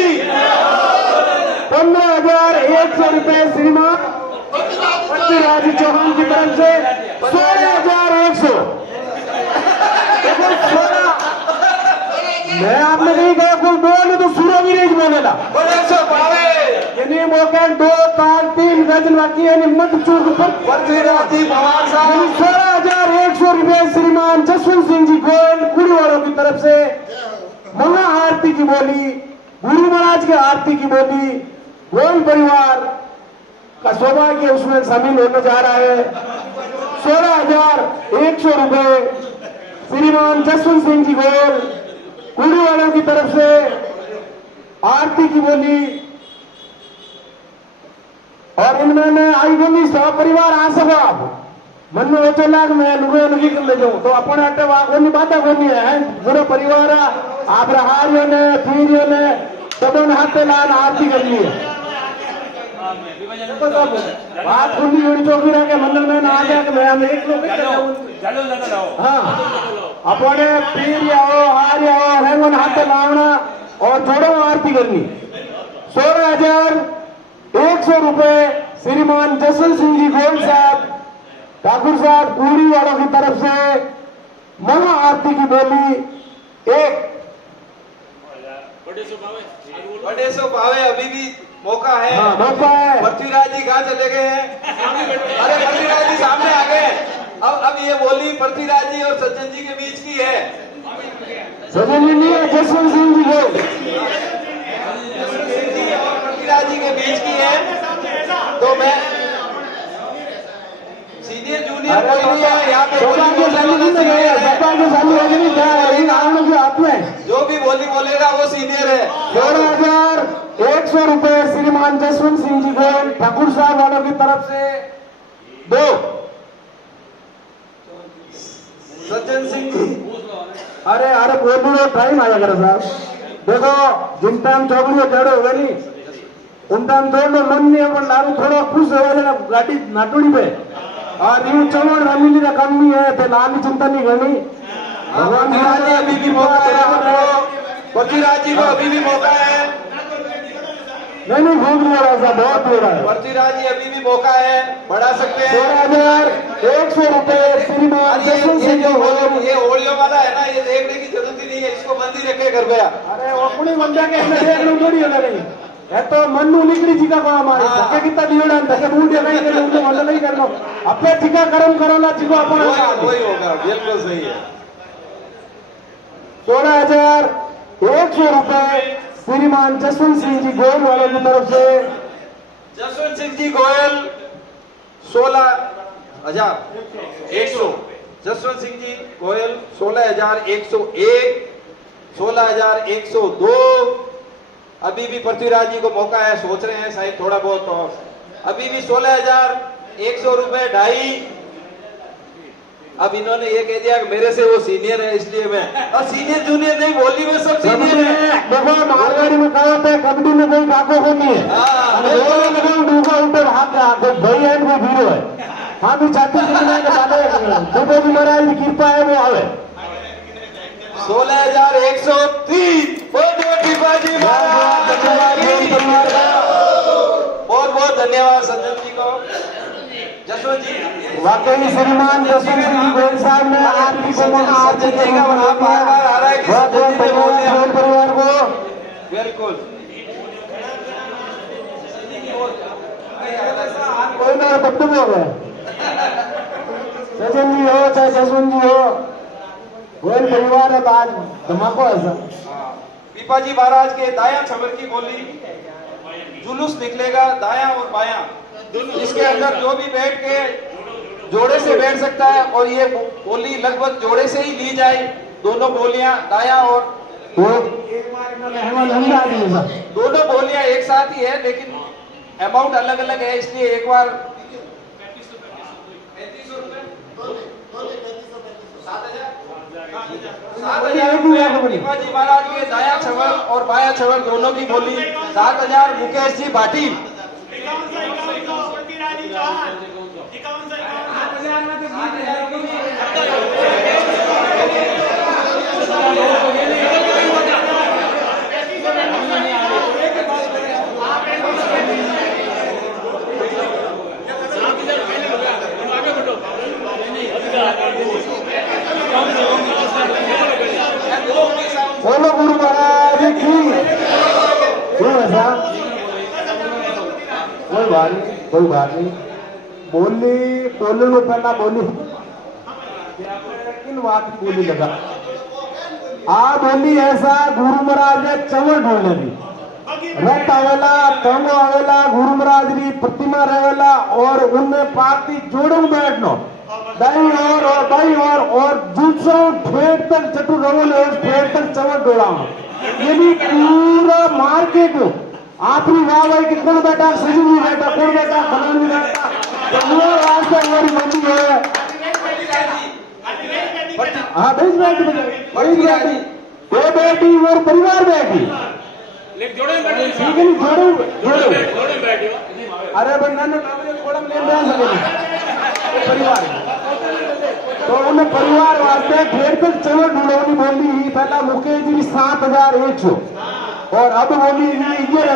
15,100 रुपए श्रीमान पृथ्वीराज चौहान की तरफ से 16,100 मैं आपने कहीं कहा कोई बोले तो सूर्यवीर बोलेला यानी मौके 2 3 3 गजन बाकी यानी मत चूक पर 16,100 रुपए श्रीमान जसवंत सिंह जी गोयल कुड़ी वालों की तरफ से महा आरती की बोली गुरु महाराज की आरती की बोली गोयल परिवार का सौभाग्य उसमें शामिल होने जा रहा है 16,100 रुपए श्रीमान जसवंत सिंह जी गोयल कुड़ी वालों की तरफ से आरती की बोली और इनमें आई बोली सब परिवार आ सको आप मन में वो चला मैं लुगे लुगी कर ले जाऊं तो अपने अट्टे वागोनी बातें कोनी है पूरा परिवार आप हारियों ने पीरियों ने सबों ने हाथ लान आरती करनी है बात खुली जोड़ी चौकी रह के मंदिर में ना आ जाए कि मैं हम एक लोग हाँ अपने पीर आओ हार आओ रेंगन हाथ लावना और जोड़ो आरती करनी 16,100 रुपए श्रीमान जसवंत सिंह जी गोयल साहब ठाकुर साहब पूरी वालों की तरफ से महा आरती की बोली एक बड़े सो पावे अभी भी मौका है। हाँ मौका है। पृथ्वीराज जी कहाँ चले गए हैं? अरे पृथ्वीराज जी सामने आ गए। अब ये बोली पृथ्वीराज जी और सज्जन जी के बीच की है। सज्जन जी नहीं है जसवंत सिंह जी को और पृथ्वीराज जी के बीच की है तो मैं सीनियर जूनियर कोई नहीं है यहाँ पे जो भी बोली बोलेगा वो सीनियर है। 16,100 रुपए श्रीमान जसवंत सिंह जी गोयल ठाकुर साहब वालों की तरफ से 2 सज्जन सिंह जी अरे बोलो टाइम आया करो साहब देखो जिन टाइम चौकड़ी चढ़े हुए नहीं उन टाइम थोड़ा मन नहीं है लारू थोड़ा खुश हो गाड़ी नाटुड़ी पे और यूं चवण रमीली का कम नहीं है तो लाल चिंता नहीं करनी भगवान जी अभी भी मौका है पृथ्वीराज जी को अभी भी मौका है नहीं भूल रहा ऐसा बहुत हो रहा है पृथ्वीराज जी अभी भी मौका है बढ़ा सकते हैं 16,100 रुपए श्रीमान जसवंत सिंह जी ये ओलियो वाला है ना ये देखने की जरूरत ही नहीं है इसको मंदिर रखे कर गया। अरे अपनी बंदा के देख लो थोड़ी होना नहीं है तो मनु निकली जी का हमारे धक्के कितना दियोड़ा धक्के बूढ़ नहीं करे उनको मदद नहीं करना अपने टीका कर्म करो ना चिको अपन वही होगा बिल्कुल सही है। 16,100 रुपए श्रीमान जसवंत सिंह जी गोयल वालों की तरफ से जसवंत सिंह जी गोयल 16,100 जसवंत सिंह जी गोयल 16,101 16,102 अभी भी पृथ्वीराज जी को मौका है सोच रहे हैं शायद थोड़ा बहुत और अभी भी 16,100 रुपए 2.5 अब इन्होंने ये कह दिया कि मेरे से वो सीनियर है इसलिए मैं, और सीनियर जूनियर नहीं, बोली में सब सीनियर है। देखो मारवाड़ी में कहावत है, कबड्डी में कोई काको को नहीं है। हाँ, दोनों लगाओ डूबा ऊपर हाथ कोई भाई है कोई वीरो है। हाँ भी चाहती के बाले दुबे जी महाराज की कृपा है वो आवे। 16,103 पिपाजी महाराज, बहुत बहुत धन्यवाद संजय जी को। जसवंत जी, वाकई श्रीमान जसवंत सिंह गोयल साहब ने आपकी को संजय जी का वहाँ बार बार आ रहा है कि संजय जी ने बोल दिया परिवार को बिल्कुल। कोई ना बदतमीज हो गए, सचिन जी हो चाहे जसवंत जी हो, गोयल परिवार है तो आज धमाको ऐसा। पिपाजी महाराज के दाया छबर की बोली, जुलूस निकलेगा दाया और बाया, इसके अंदर जो भी बैठ के जोड़े से बैठ सकता है, और ये बोली लगभग जोड़े से ही ली जाए, दोनों बोलियां दाया और दोनों बोलियां एक साथ ही है, लेकिन अमाउंट अलग अलग है, इसलिए एक बार 7,000 पिपाजी महाराज के दाया छवर और बाया छवर दोनों की बोली 7,000 मुकेश जी भाटी। बोलो गुरु महाराज की क्यों ऐसा, कोई बात नहीं कोई बात नहीं। बोली बोलने में पहला बोली किन बात की बोली लगा आ बोली ऐसा गुरु महाराज ने चवल ढोलने दी, रथ आवेला तंगो आवेला गुरु महाराज की प्रतिमा रहेला, और उनमें पार्टी जोड़े में बैठनो दाई और बाई और दूसरा ठेठ तक चटू रवल ठेठ तक चवल डोला, ये भी पूरा मार्केट आपकी वाह भाई कि कौन बैठा, सजी भी बैठा, कौन बैठा, फलान भी बैठा, तो वो रास्ता हमारी मंडी है। हाँ बेच बैठी बैठी वो बैठी और परिवार बैठी, ठीक है नहीं जोड़े अरे बंदा ने थोड़ा परिवार, तो उन्हें परिवार वास्ते फिर तक चलो ढूंढोनी बोली पहला मुकेश जी 7,100 और अब बोली 11,200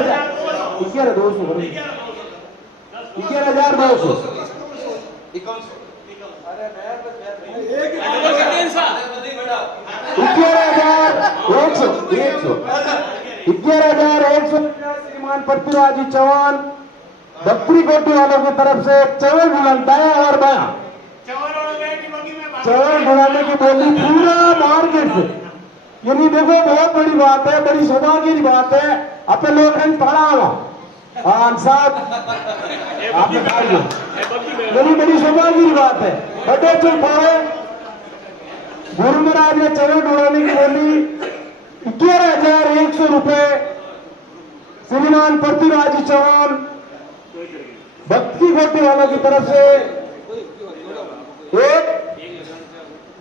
11,100 श्रीमान पृथ्वीराज चौहान बकरी कोटी वालों की तरफ से चवल ढुलाता है और बाया चवल ढुलाने की बोली पूरा मार्केट से, यानी देखो बहुत बड़ी बात है, बड़ी सौभाग्य की बात है। अपने लोग पढ़ा हुआ साहब आपने बड़ी बड़ी सौभाग्य की बात है। बड़े चुप पाए गुरु महाराज ने चवल ढुलाने की बोली 11,100 रुपए श्रीमान पृथ्वीराज चौहान भक्ति कोटि वालों की तरफ से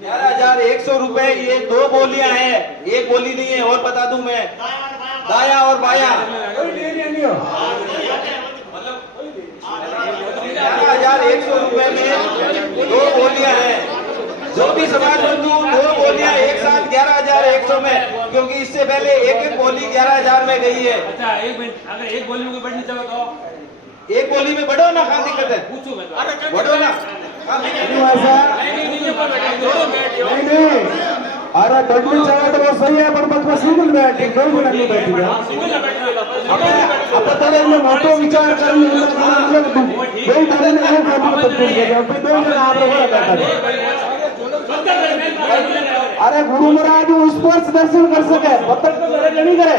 11,100 रुपए। ये दो बोलियां हैं, एक बोली नहीं है, और बता दूं मैं, दाया और बाया 11,100 रुपए में दो बोलियां हैं। जो भी समाज बंधु दो बोलियां एक साथ 11,100 में, क्योंकि इससे पहले एक एक बोली 11,000 में गई है। अच्छा एक मिनट, अगर एक बोली में बैठनी चाहो तो एक बोली में बढ़ो ना, कहाँ दिक्कत है, पूछो मैं बढ़ो ना। नहीं अरे डबल चाहे तो वो सही है, पर बस सिंगल बैठी कोई भी नहीं बैठी है। अब थोड़े में मोटो विचार कर कोई बड़े ने वो काम करते हैं, अब दो जन आप लोग बैठा है। अरे गुरु महाराज उस पर दर्शन कर सके, बतक तो घरे नहीं करे,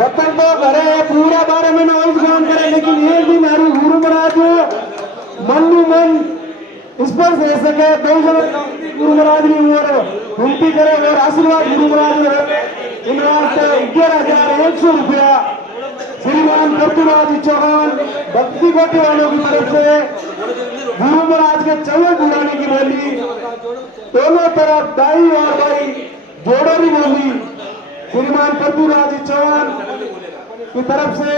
बतक तो घरे पूरा 12 महीना काम करे, लेकिन एक दिन हमारे गुरु महाराज मन मन इस पर दे सके, दो जन गुरु महाराज ने और विनती करे और आशीर्वाद गुरु महाराज ने इन वास्ते 11,100 रुपया श्रीमान पृथ्वीराज चौहान भक्ति कोटि वालों की तरफ से गुरु महाराज के चौक उड़ाने की बोली, दोनों तरफ दाई और बाई जोड़ों की बोली श्रीमान पृथ्वीराज चौहान की तरफ से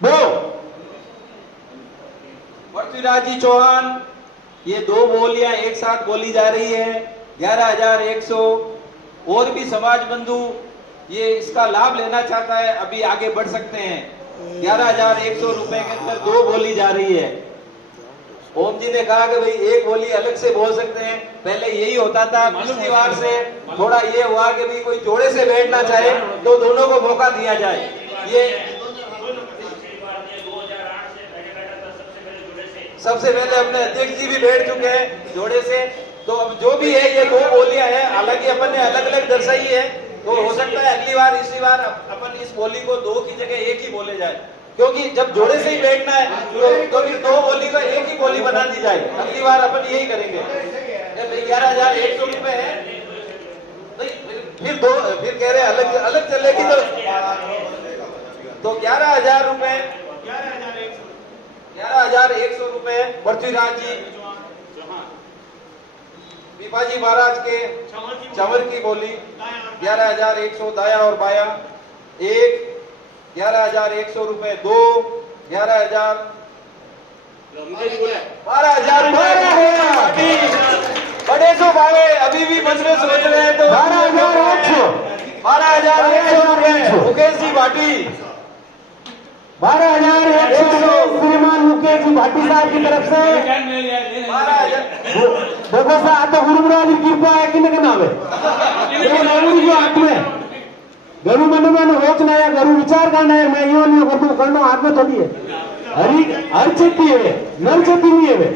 दो। पृथ्वीराज जी चौहान, ये दो बोलियां एक साथ बोली जा रही है, 11,100। और भी समाज बंधु ये इसका लाभ लेना चाहता है, अभी आगे बढ़ सकते हैं। 11,100 रुपए के अंदर दो बोली जा रही है। ओम जी ने कहा कि भाई एक बोली अलग से बोल सकते हैं, पहले यही होता था। पिछली बार से थोड़ा ये हुआ कि भाई कोई जोड़े से बैठना चाहे तो दोनों को मौका दिया जाए। ये सबसे पहले अपने अध्यक्ष जी भी बैठ चुके हैं जोड़े से, तो अब जो भी है ये दो बोलियां हैं, हालांकि अपन ने अलग अलग दर्शाई है, तो हो सकता है अगली बार इसी बार अपन इस बोली को दो की जगह एक ही बोले जाए, क्योंकि जब जोड़े से ही बैठना है तो फिर दो बोली का एक ही बोली बना दी जाए। अगली बार अपन यही करेंगे। 11,100 रुपए है, फिर कह रहे अलग अलग चलेगी तो 11,000 रुपए, 11,100 रुपए पृथ्वीराज जी पिपाजी महाराज के चंवर की बोली 11,100 दाया और बाया एक, 11,100 रुपए दो, 11,000 12,000 रुपए बड़े सो भावे अभी भी मसले सोच रहे हैं तो 12,100 रुपए मुकेश जी भाटी, 12,100 श्रीमान मुकेश जी भाटी साहब की तरफ से। 12,000 देखो साहब, तो गुरु महाराज की कृपा है कि नहीं नावे के हाथ में गरु मन में रोच नया गरु विचार करना है, मैं यो नहीं करता करना हाथ में थोड़ी है। हर चेती है, नर चेती नहीं है वे।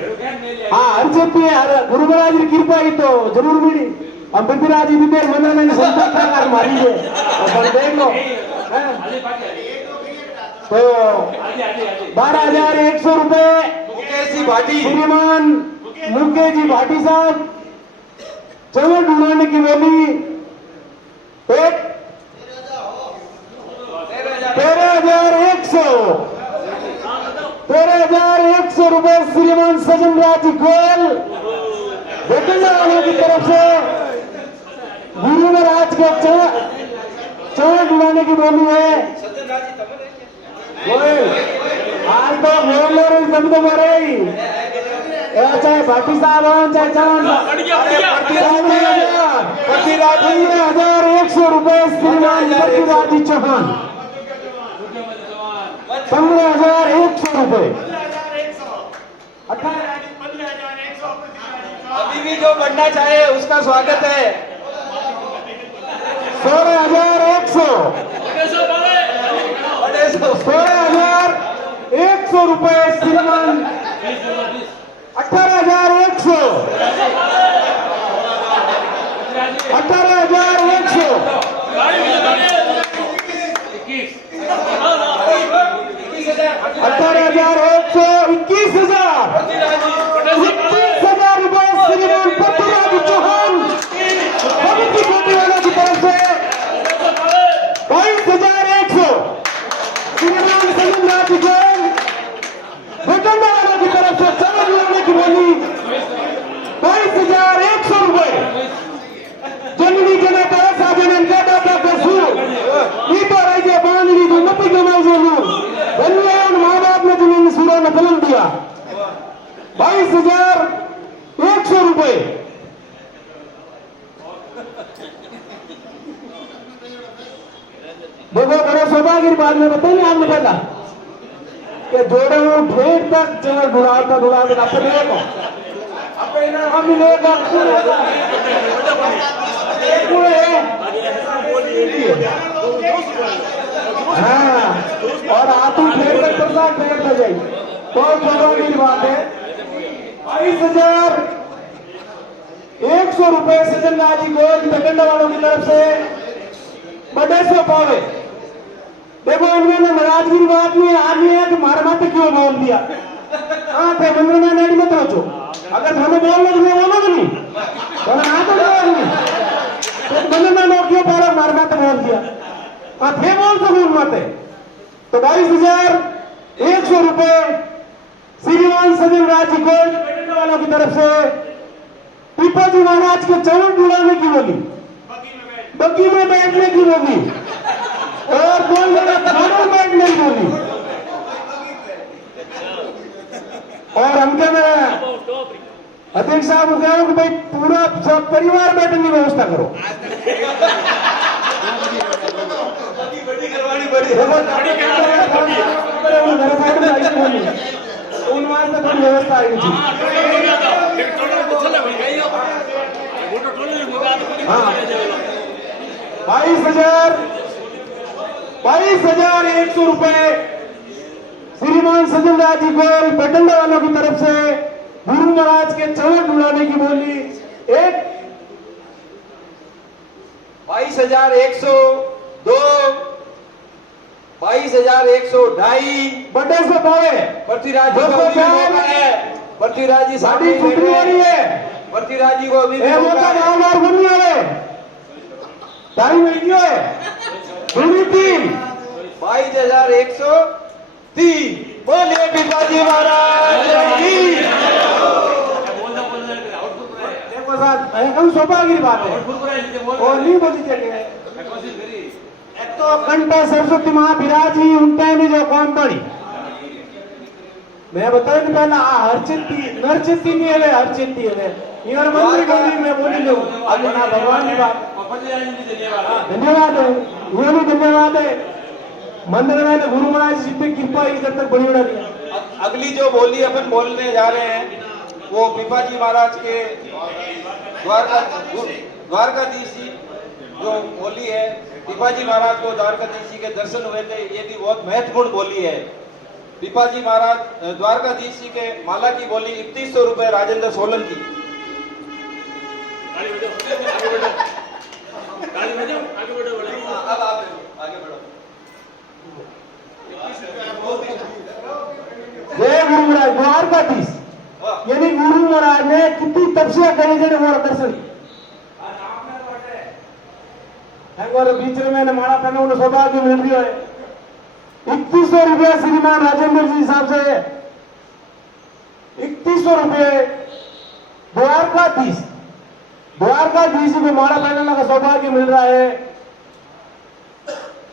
हाँ हर चेती है, गुरु महाराज की कृपा ही तो जरूर मिली। अब पृथ्वीराज जी भी मना नहीं संता मारी है और देख लो। तो 12,100 रुपए मुकेश जी भाटी, श्रीमान मुकेश जी भाटी साहब चौड़ उड़ाने की बोली एक 13,100 रुपए श्रीमान सजन राज गोयल वालों की तरफ से गुरु महाराज के चौड़ उड़ाने की बोली है। आज तो बोल रहे सब तो मरे, चाहे भाटी साहब हो चाहे चौहान 13,100 रुपए श्रीमान पृथ्वीराज चौहान, 15,100 रुपए। 15,100 अभी भी जो बढ़ना चाहे उसका स्वागत है। 16,100 16,100 रुपए श्रीमान 18,100 18,100 21,000 रुपए श्रीमान पृथ्वीराज चौहान की कोटी वालों की तरफ से 22,100 श्रीमान सजन गोयल भटंडा वालों की तरफ से चमक लाने की बोली 22,100 रुपए। जननी जनता साजन का दाता कसू तो राज्य बांधली तो नपी कमाई धन्यवाद माँ बाप ने जिन्हें सूरा ने कलम दिया 22,100 रुपए। देखो बड़े सौभाग्य की बात में बताइए आपने पता कि जोड़े ठेठ तक चलो ढुड़ाता अपने देखो अपने हम मिलेगा हाँ और हाथों ठेठ तक प्रसाद ठेठ हो जाएगी। बहुत सौभाग्य की बात है। 22,100 रुपए सजन राजी गोयल भटंडा वालों की तरफ से बड़े सो पावे। देखो उन्होंने नाराजगी की बात नहीं आदमी है कि मारे माते क्यों बोल दिया। हाँ थे मंदिर में नहीं मत रहो, अगर हमें बोलना तो मैं बोलो नहीं तो ना तो मंदिर में लोग क्यों पारा मारे माते बोल दिया। हाँ थे बोल तो बोल माते। तो 22,100 रुपए श्रीमान सजन राज जी को बैठने वालों की तरफ से पीपा जी महाराज के चरण जुड़ाने की बोली, बग्गी में बैठने की बोली और 2 जगह थाने में बैठने की बोली। और हमके में अध्यक्ष साहब को कहा कि भाई पूरा सब परिवार बैठने की व्यवस्था करो। उन वास्ते थोड़ी व्यवस्था आई थी। हाँ 22,100 रुपए श्रीमान सजन राज जी को बटंडा वालों की तरफ से गुरु महाराज के चरण जुड़ाने की बोली। एक 22,102, 22,102 बड़े से पावे पृथ्वीराज जी को अभी मौका है। पृथ्वीराज जी साड़ी छुट्टी हो रही है। पृथ्वीराज जी को अभी ए मौका नाम बार बनी है टाइम मिल गया है पूरी टीम 22,103 बोलिए पिताजी महाराज की। देखो साहब एकदम सौभाग्य की बात है और नहीं बोली जगह एक तो घंटा सरस्वती माँ विराजी उनका भी जो कौन पड़ी मैं बताऊं कि पहला नरचित्ती नहीं है हरचित्ती है इधर मंदिर गली में बोली लो अब ना भगवान की बात धन्यवाद है ये भी धन्यवाद है मंदिर में गुरु महाराज जी पे कृपा इधर तक बड़ी उड़ा दिया। अगली जो बोली अपन बोलने जा रहे हैं वो पिपाजी महाराज के द्वारकाधीश जी जो बोली है। पिपाजी महाराज को द्वारकाधीश जी के दर्शन हुए थे, ये भी बहुत महत्वपूर्ण बोली है। पिपाजी महाराज द्वारकाधीश जी के माला की बोली 3100 रुपए राजेंद्र सोलंकी। अब आप आगे बढ़ो। जय गुरु महाराज द्वारकाधीश यानी गुरु महाराज ने कितनी तपस्या करी जने हमारा दर्शन और बीच में मैंने माला पहना उन्हें सौभाग्य मिल रही है। 3100 रुपया श्रीमान राजेंद्र जी साहब से 3100 रुपये द्वारकाधीश जी को माला पहनाने का सौभाग्य मिल रहा है।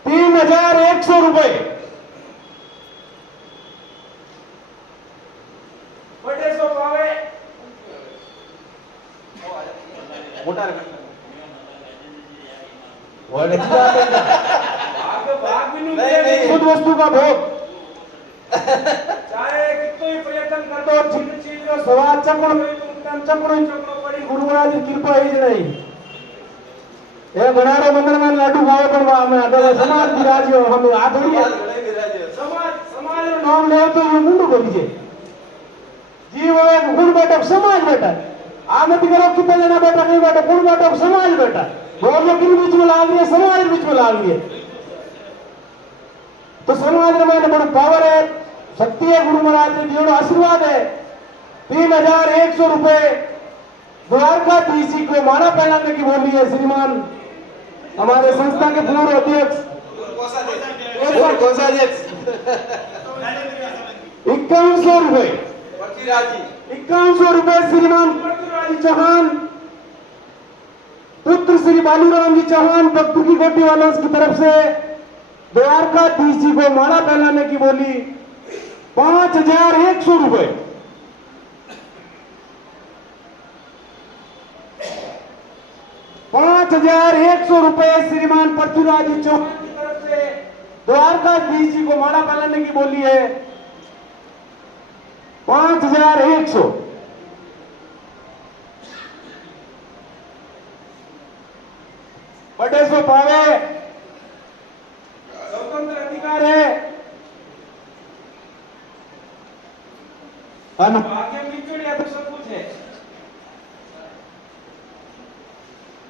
3,100 रुपये बड़े सौ पावे मोटा शुद्ध वस्तु का भोग चाहे कितने ही प्रयत्न कर दो चीज का स्वाद चक्रो पड़ी गुरु महाराज की कृपा ही नहीं ये बनारो मंदिर में लाडू खावे पर हमें आधा समाज विराजियो हम आधुरी समाज नाम ले तो ये मुंडू बोलिए जीव गुण बैठक समाज बैठक आमती करो कितने जना बैठक नहीं बैठक गुण बैठक समाज बैठक बोलो किन बीच में लाग रही है समाज बीच में लाग रही है तो समाज में बड़ी पावर है शक्ति है गुरु महाराज ने दियो आशीर्वाद है। 3,100 रुपए द्वारकाधीश जी को माला पहनाने की बोली है श्रीमान हमारे संस्था के पूर्व अध्यक्ष 5100 रुपए 5100 रुपए श्रीमान पृथ्वीराज चौहान पुत्र श्री बालूराम जी चौहान भक्तों की कोटि वालों की तरफ से द्वारकाधीश जी को माला पहनाने की बोली 5,100 रुपए। ₹5,100 श्रीमान पृथ्वीराज जी चौहान की तरफ से द्वारकाधीश जी को माला पहनाने की बोली है 5,100। बड़े सो पावे स्वतंत्र अधिकार है भाग्य मिचुड़िया तो सब कुछ है।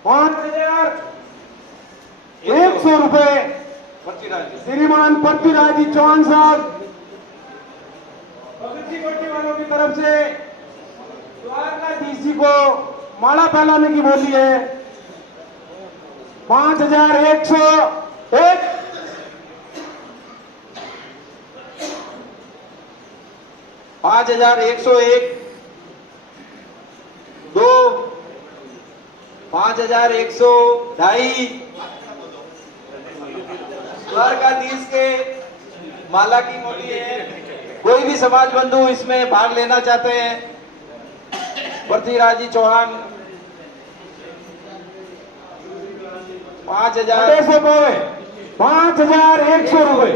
5,100 रुपए श्रीमान पृथ्वीराज जी चौहान साहब भगत जी कोटि वालों की तरफ से द्वारकाधीश जी को माला पहनाने की बोली है 5,101। 5101, 2, 5102, द्वारकाधीश के माला की मोली है। कोई भी समाज बंधु इसमें भाग लेना चाहते हैं, पृथ्वीराज जी चौहान 5000 5100 रुपए।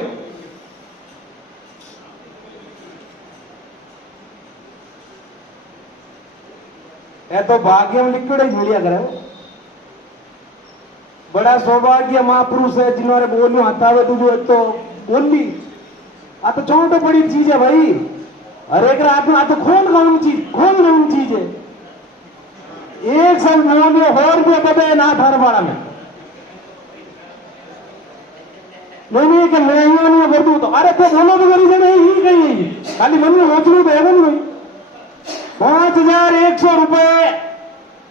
ये तो भाग्य में लिक्विड ही मिलिया करे। बड़ा सौभाग्य महापुरुष है जिन्होंने बोलियो हतावे तुझो एक तो बोली आ तो चौंटो बड़ी चीज है भाई। हर एक रात में आ तो खून चीज है। एक साल बोलियो और भी पता ना थार बाड़ा में नहीं कि मैं नहीं कर दूं तो अरे तो बोलो तो करी से नहीं ही कहीं खाली मन में सोचना तो है नहीं। 5100 रुपए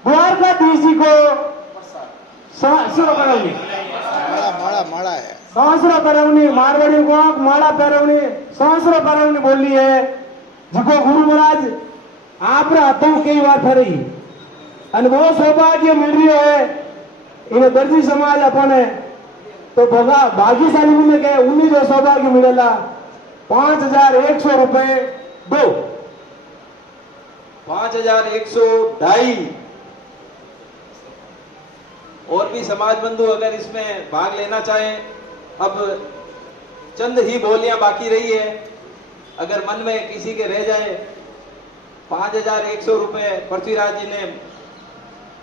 द्वारकाधीश जी को माड़ा है। सहस्र परवनी मारवाड़ी को माड़ा परवनी सहस्र परवनी बोली है जिको गुरु महाराज आप हाथों कई बार फरी और वो सौभाग्य मिल रही है इन्हें दर्जी समाज अपने तो भाग्यशाली में गए उन्हीं जो सौभाग्य मिलेला। 5100 रुपए 2, 5102। और भी समाज बंधु अगर इसमें भाग लेना चाहें, अब चंद ही बोलियां बाकी रही है। अगर मन में किसी के रह जाए 5100 रुपए पृथ्वीराज जी ने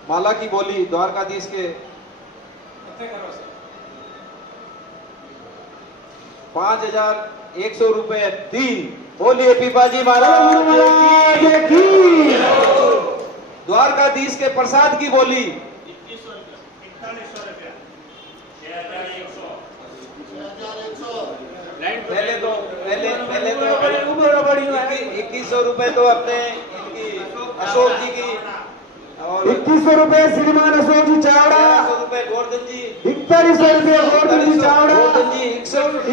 माला की बोली द्वारकाधीश के 5100 रुपए 3। बोलिए पीपाजी महाराज की। द्वारकाधीश के प्रसाद की बोली 2100 रुपए तो अपने इनकी अशोक जी की और 2100 रुपए श्रीमान अशोक जी चावड़ा। 1100 रुपए गोवर्धन जी 4100 रुपए गोवर्धन जी चावड़ा। गोवर्धन जी 6100 रुपए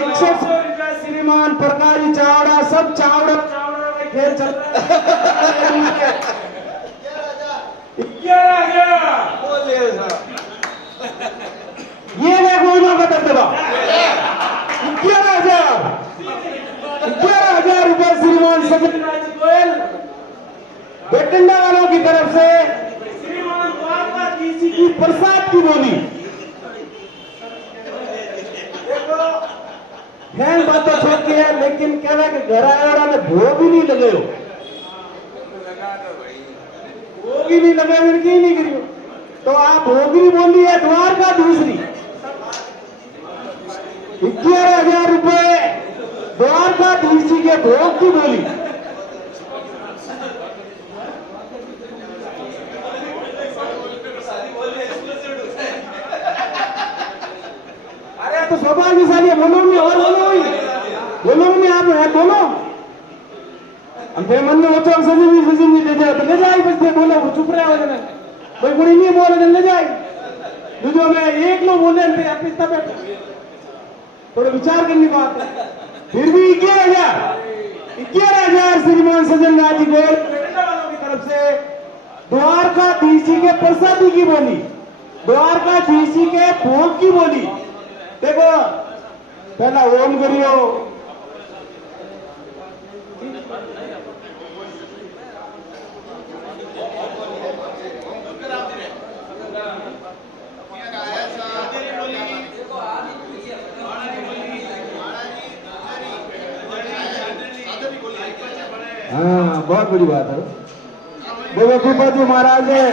श्रीमान प्रकाश जी चावड़ा। सब चावड़ा का खेल चल रहा है। 11,000 बोलिए साहब। ये मैं गोलों का दबदबा 11,000 रुपए श्रीमान सजनाराज जी गोयल बेटंडा वालों की तरफ से श्रीमान द्वारकाधीश जी की प्रसाद की बोली। देखो फैन बात तो छोड़ के है लेकिन कह रहा है कि घर आया में भोग ही नहीं लगे हो। भोग ही नहीं लगे मिर्गी ही नहीं गिरी तो आप भोगरी बोली है द्वारकाधीश जी 11,000 रुपए द्वारकाधीश जी के भोग की बोली। अरे तो सौभाग्यशाली बोलो में और बोलो में आप है बोलो। हम फिर मन में होते सजी ले जाए तो ले जाए बस बोलो वो चुप रहे हो भाई कोई नहीं बोले ले जाए जो मैं एक लोग बोले थोड़ा विचार करनी बात है। फिर भी 11,000 श्रीमान सजनराज जी गोयल वालों की तरफ से द्वारकाधीश जी के प्रसादी की बोली द्वारकाधीश जी के भोग की बोली। देखो पहला ओम करियो हाँ बहुत बड़ी बात है। देखो पीपाजी महाराज है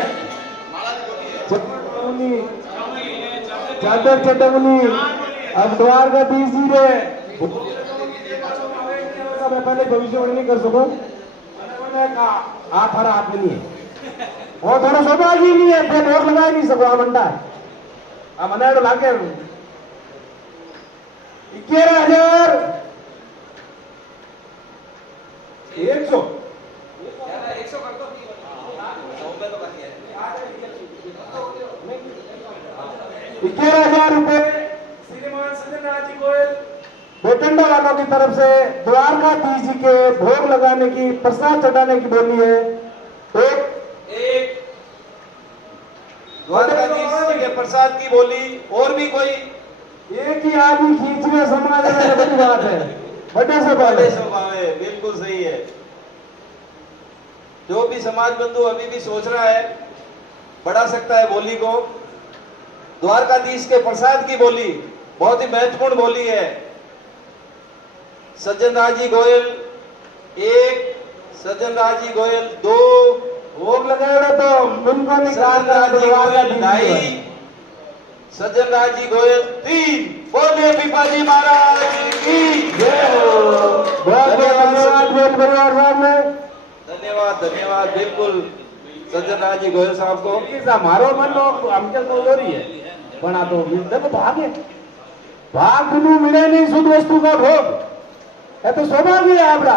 चादर चटवनी अब द्वारकाधीश जी रे मैं पहले भविष्यवाणी नहीं कर सकूं। हाथ हरा हाथ में नहीं है वो थोड़ा सौभाग्य ही नहीं है फिर और लगा नहीं सको आ मंडा आ मनाड़ो लागे 11,000 100 11,000 रुपए श्रीमान सजनराज जी गोयल बेटंडा डेरे वालों की तरफ से द्वारकाधीश जी के भोग लगाने की, प्रसाद चढ़ाने की बोली है। एक द्वारकाधीश जी के प्रसाद की बोली। और भी कोई? एक ही आदमी खींचने समाज में बड़ी बात है, बड़े से बड़े बड़े। स्वभाव है, बिल्कुल सही है। जो भी समाज बंधु अभी भी सोच रहा है बढ़ा सकता है बोली को। द्वारकाधीश के प्रसाद की बोली बहुत ही महत्वपूर्ण बोली है। सज्जन राज जी गोयल 1, सज्जन राज जी गोयल 2, भोग लगाएगा तो उनको नहीं सज्जन राज जी गोयल 2.5, सज्जन राज जी गोयल 3। बोले पिपाजी महाराज की जय हो। बहुत बहुत धन्यवाद गोयल परिवार साहब ने। धन्यवाद धन्यवाद। बिल्कुल सज्जन राज जी गोयल साहब को मारो मन हमके तो रही है पण आ तो देखो भागे भाग बिनु मिले नहीं शुद्ध वस्तु का भोग है तो सौभाग्य है आपका।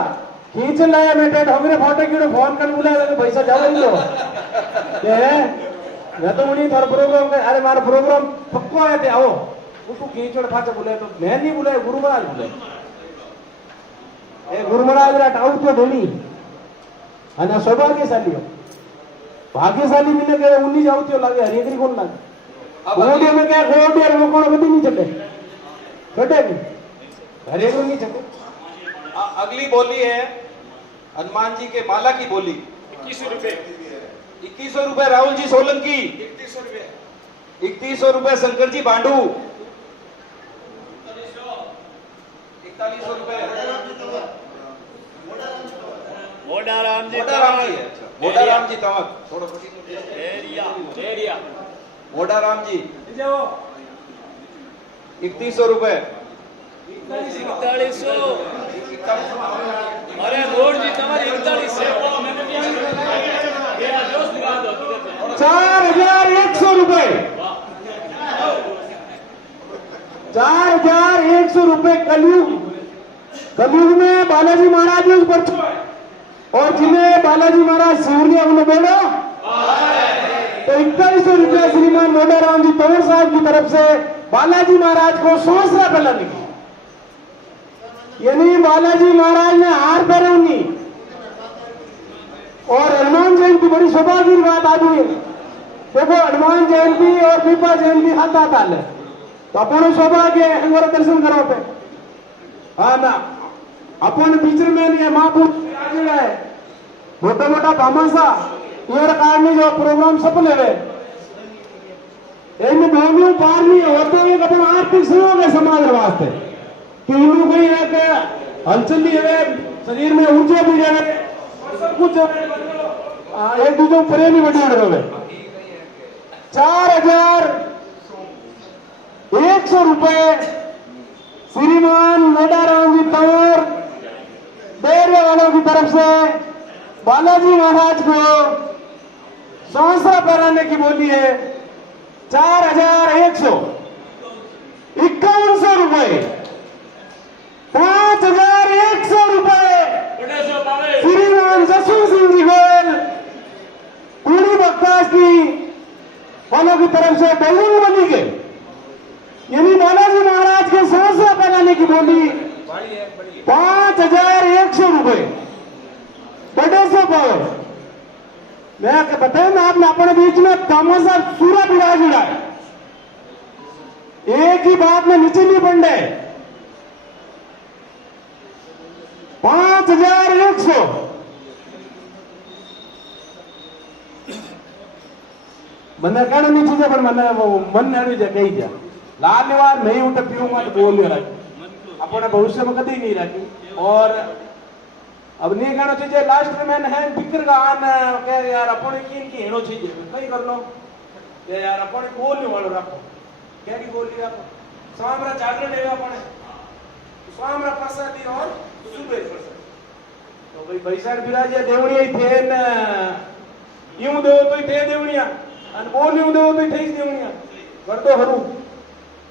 खींच लाया बेटे ढोंगरे फोटो की फोन कर बुलाया तो पैसा जाओ लो मैं तो उन्हीं थार प्रोग्राम के अरे मारा प्रोग्राम पक्को आए थे आओ उसको खींचड़ फाचे बुलाए तो मैं नहीं बुलाए गुरु महाराज बुलाए ए गुरु महाराज रा टाउट तो देनी અને સૌભાગ્યશાલી ભાગ્યશાલી મિલે કે ઉની જાવ તો લાગે હરીકરી કોણ લાગે ઓડિયો में क्या ओडियो में कोण बदी नहीं चले चटे नहीं हरेको नहीं चले। अगली बोली है हनुमान जी के माला की बोली। 2100 रुपए 2100 रुपए राहुल जी सोलंकी। 3100 रुपए 3100 रुपए शंकर जी बांडू। 4100 रुपए मोडाराम जी मोडाराम जी। अच्छा मोडाराम जी तमक थोड़ा एरिया मोडाराम जी 3100 रुपए। 4100 अरे मोड़ जी तुम्हारी 4100 रुपए 4100 रुपए कलयुग में बालाजी महाराज ने उस पर और जिन्हें बालाजी महाराज सूर्य उन्हें बोलो तो 4100 रुपया श्रीमान मोडाराम जी तंवर साहब की तरफ से बालाजी महाराज को सोसरा पहला लिखी यानी बालाजी महाराज ने हार पहनी और हनुमान जयंती बड़ी सौभाग्य की बात आदमी है। देखो हनुमान जयंती और पीपा जयंती हाथ हाथ आल है तो अपन सौभाग्य हमारा दर्शन करो पे हाँ ना अपन बीच में नहीं है महापुरुष है मोटा मोटा भामासा ईयर काढ़ने जो प्रोग्राम सफल है इनमें महंगी पार नहीं होते एक अपन आर्थिक सहयोग है समाज वास्ते कि इनको कोई एक हलचल नहीं है शरीर में ऊर्जा भी जाए सब कुछ एक दूसरे प्रेम ही बढ़िया रहे। 4100 रुपए श्रीमान मोडाराम जी तंवर डेरे वालों की तरफ से बालाजी महाराज को सहसा पहनाने की बोली है। 4100 5100 रुपए 5100 रुपए श्रीमान जसवंत सिंह जी गोयल पूरी बख्ताश की वालों की तरफ से बैलून बनी गई यानी बालाजी महाराज के सहसा पहनाने की बोली 5100 रुपए बड़े से पावर मैं आके बताया ना आपने अपने बीच में तमाशा सूरा बिड़ा जुड़ा है एक ही बात में नीचे नहीं बन रहे 5100 મને કાઢો ની ચીજે પણ મને મન નડ્યું છે કહી દે લાલ વાર નહીં હું તો પીऊंगा तो बोल राखी अपने भविष्य में कभी नहीं राखी और अब नहीं गानो चीजे लास्ट में मैंने है फिक्र का आन के यार अपने की हेणो चीजे कई कर लो ये यार अपने बोलने वालों रखो क्या की बोली रखो सामरा जागरण लेगा अपने सामरा प्रसादी और सुबह तो भाई बैसाख बिराजे देवड़िया थे न यूं देव तो थे देवड़िया અને બોલ यूं देव तो थे देवड़िया कर तो हरू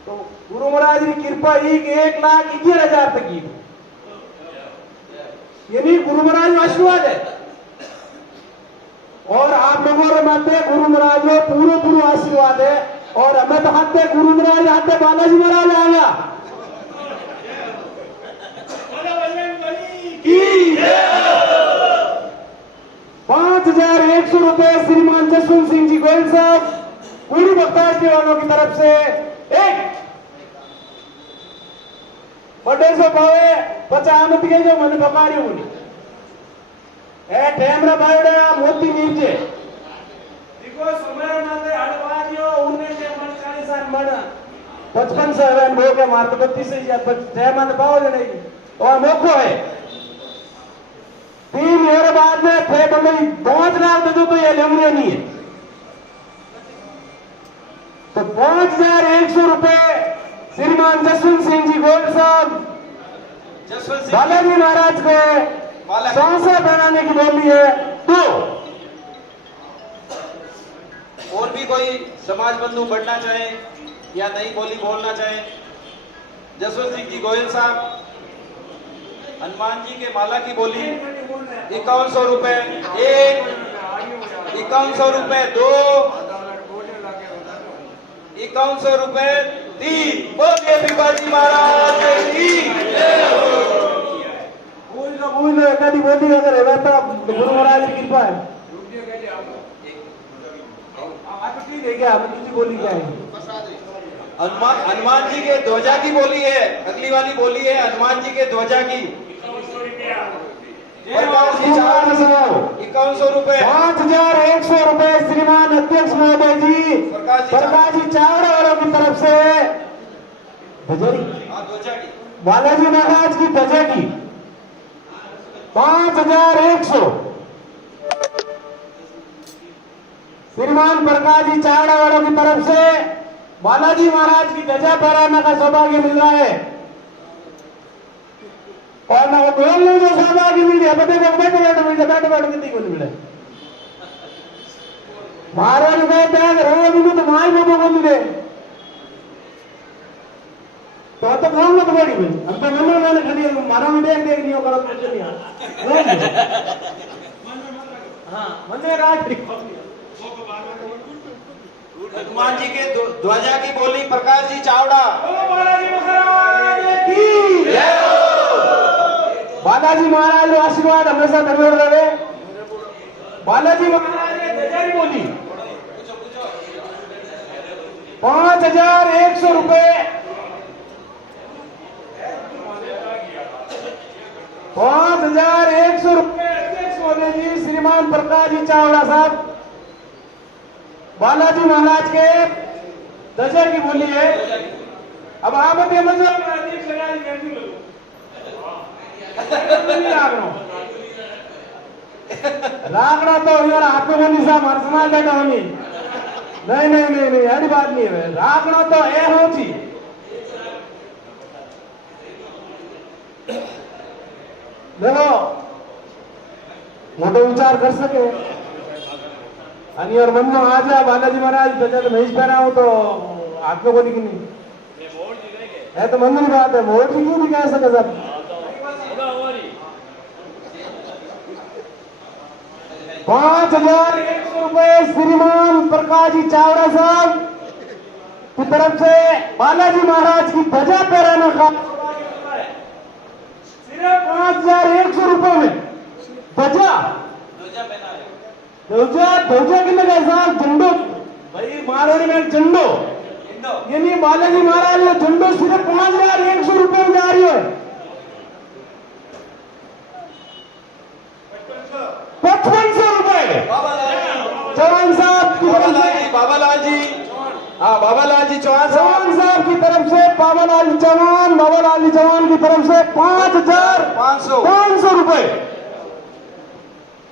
तो गुरु महाराज की कृपा 1,11,000 तक की यानी गुरु महाराज का आशीर्वाद है और आप लोगों के माथे गुरु महाराज का पूरा आशीर्वाद है और हमें तो हाथे गुरु महाराज हाथे बालाजी महाराज आएगा की 5,100 रुपए श्रीमान जसवंत सिंह जी गोयल साहब पूरी बख्ताश्री वालों की तरफ से एक बड़े सो भावे 50 मत के जो मन बकारियो बोली ए टेमरा बायोडा मोती नीचे देखो समय माते हड़वाजियो 19 मन 40 मन 55 से हवन भो के मार तो 32 से या 6 मन पाओ नहीं और मौको है 3 ईयर बाद में थे बोले 5 लाख दे दो तो ये लेंगे नहीं है तो 5,100 रुपए श्रीमान जसवंत सिंह जी गोयल साहब बालाजी महाराज को संस्था बनाने की बोली है। तो और भी कोई समाज बंधु बढ़ना चाहे या नई बोली बोलना चाहे, जसवंत सिंह जी गोयल साहब हनुमान जी के माला की बोली 5100 रुपए, 5100 रुपए 2, 5100 रुपए 3। बोलिए पिपाजी महाराज की बोल लो एकादी बोली अगर है तो गुरु महाराज की कृपा है। आप ठीक है क्या दूसरी बोली क्या है? हनुमान जी के ध्वजा की बोली है, अगली वाली बोली है हनुमान जी के ध्वजा की 5100 रुपए। 5,100 रुपए श्रीमान अध्यक्ष महोदय जी प्रकाश जी चावड़ा वालों की तरफ से ध्वजा की बालाजी महाराज की ध्वजा की 5,100 श्रीमान प्रकाश जी चावड़ा वालों की तरफ से बालाजी महाराज की ध्वजा फहराने का सौभाग्य मिल रहा है और ना वो बोलने जो सौभाग्य मिल रहा है बैठे बैठो कितनी को मिले महाराज कहते हैं रहो मिलू तो माई बाबू को मिले तो बोल मत बोली भाई हम तो मन मैंने खड़ी मारा में देख नहीं करो कुछ नहीं हाँ मंदिर राज हनुमान जी के ध्वजा की बोली प्रकाश जी चावड़ा। बालाजी महाराज की बालाजी महाराज का आशीर्वाद हमेशा बने रहे। बालाजी महाराज ने ध्वजा की बोली 5,100 रुपए 5,100 रुपए अध्यक्ष महोदय जी श्रीमान प्रकाश जी चावड़ा साहब बालाजी महाराज के ध्वजा की बोली है। अब आप अध्यक्ष लागना तो यार आपको बोली साहब हर समाज बैठा होनी नहीं नहीं नहीं नहीं ऐसी बात नहीं है लागना तो ए हो जी देखो मोटो विचार कर सके आणि और मन में आ जाए बालाजी महाराज बचा महेश पहना हो तो आपको बोली कि नहीं है तो मंदिर बात है वोट भी क्यों नहीं कह सके सब 5,100 रुपए श्रीमान प्रकाश जी चावड़ा साहब की तरफ से बालाजी महाराज की ध्वजा फहराने का सिर्फ 5,100 रुपए में ध्वजा ध्वजा कितने का साहब झंडो भाई मारवाड़ी में झंडो यानी बालाजी महाराज ने झंडो सिर्फ 5,100 रुपए में जा रही है 5500 रुपए चौहान साहब की तरफ से बाबालाल जी हाँ बाबालाल जी चौहान साहब की तरफ से बाबालाल जी चौहान की तरफ से 5,500 रुपए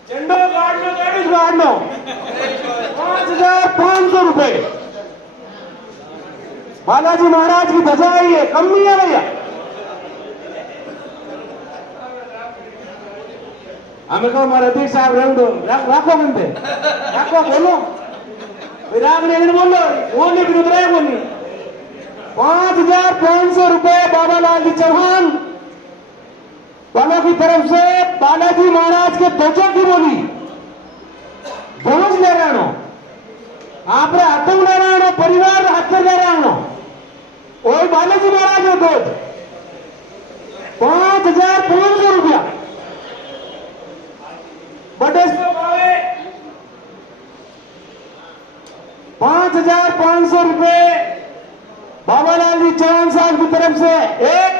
झंडो काटनो 5,500 रुपए बालाजी महाराज की ध्वजा आई है कम नहीं है भैया हमें कहो हमारे अध्यक्ष साहब रंग दो राखो बंदे राखो बोलो रागने बोलो वो नहीं विरुद्ध रहे वो नहीं 5,500 रुपए बाबालाल जी चौहान वालों की तरफ से बालाजी महाराज के ध्वजा की बोली ध्वज ले रहे हो आप हाथों ले रहे हो परिवार हाथ ले रहे हो वही बालाजी महाराज ध्वज 5,500 रुपया 5,500 रुपए बाबालाल जी चौहान साहब की तरफ से एक,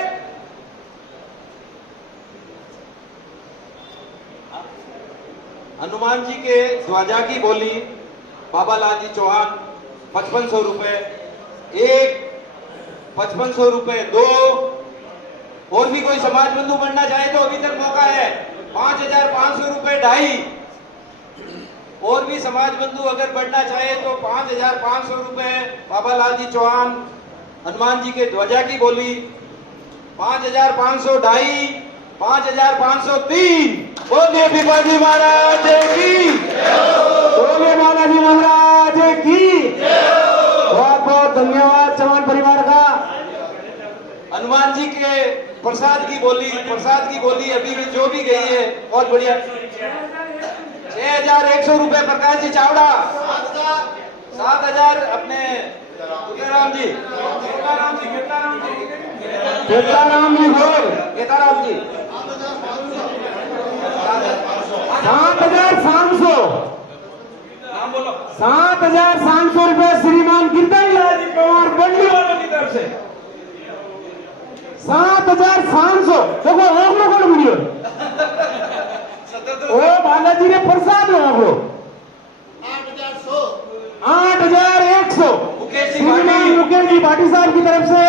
हनुमान जी के ध्वजा की बोली बाबालाल जी चौहान 5500 रुपए एक, 5500 रुपए दो। और भी कोई समाज बंधु बनना चाहे तो अभी तक मौका है। 5,500 रुपए ढाई। और भी समाज बंधु अगर बढ़ना चाहे तो 5,500 रुपए बाबालाल जी चौहान हनुमान जी के ध्वजा की बोली 5,500 ढाई, 5,503। बोलिए पिपाजी महाराज की, बोले बालाजी महाराज की। बहुत बहुत धन्यवाद चौहान परिवार का। हनुमान जी के प्रसाद की बोली अभी भी जो भी गई है बहुत बढ़िया। 6,100 रुपए प्रकाश जी चावड़ा। 7,000 अपने केताराम जी बोल केताराम जी 7,500 7,500 रुपए श्रीमान गिरधरलाल जी पवार बंडी वालों की तरफ से 7,500। देखो एक लोग को वीडियो ओ बालाजी ने प्रसाद लो आप लोग 8,100 श्रीमान मुकेश जी भाटी साहब की तरफ से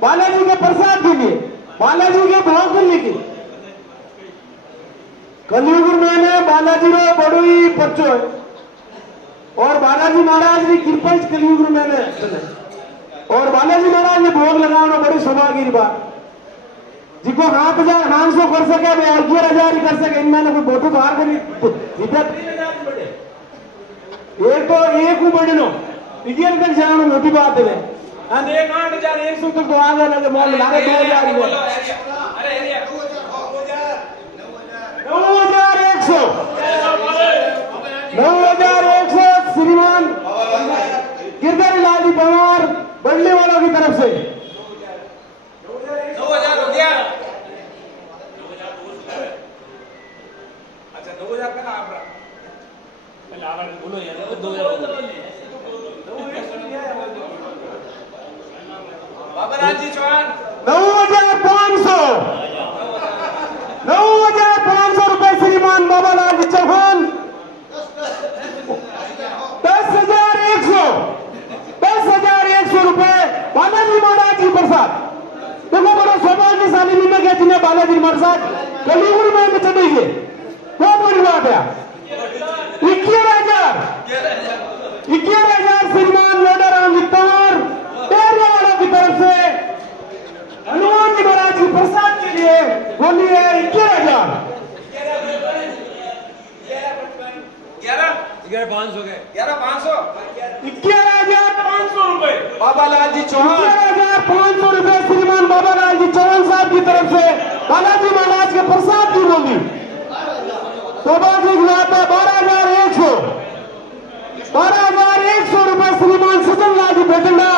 बालाजी के प्रसाद के लिए, बालाजी के भाव के लिए कलयुग में बालाजी रो बड़ोई पर्चो है और बालाजी महाराज की कृपा कलयुग में और बालाजी महाराज ने भोग लगाना बड़ी सौभाग्य की बात। जिको 7,500 कर सके वे 11,000 ही कर सके। इनमें कोई बोटो बाहर करी एक तो एक बड़े नो 11 तक जाना मोटी बात है। और एक 8,100 तक तो आगे लगे मोल लागे 2,000 9,100 श्रीमान गिरधरलाल जी पवार बढ़ने वालों की तरफ से 9,000 हो गया। अच्छा 2,000 का ना आप बोलो यार 2,000 बाबालाल जी चौहान 9,500 रुपए श्रीमान बाबालाल जी चौहान। 10,100 रुपए बालाजी महाराज जी प्रसाद। देखो बड़ा सौभाग्यशाली में गया जिन्हें बालाजी प्रसाद कलयुग में चले गए। बहुत बड़ी बात है। 11,000 श्रीमान लोडाराम वित्तार डेरे वालों की तरफ से हनुमान जी महाराज जी प्रसाद के लिए बोलिए 11,000। 11,500 गए 11,500 11,500 रुपए बाबालाल जी चौहान 11,500 रुपए श्रीमान बाबालाल जी चौहान साहब की तरफ से बालाजी महाराज के प्रसाद की बोली सौभाग्य की बात है। 12,100 रुपए श्रीमान सजन लाल जी बेटंडा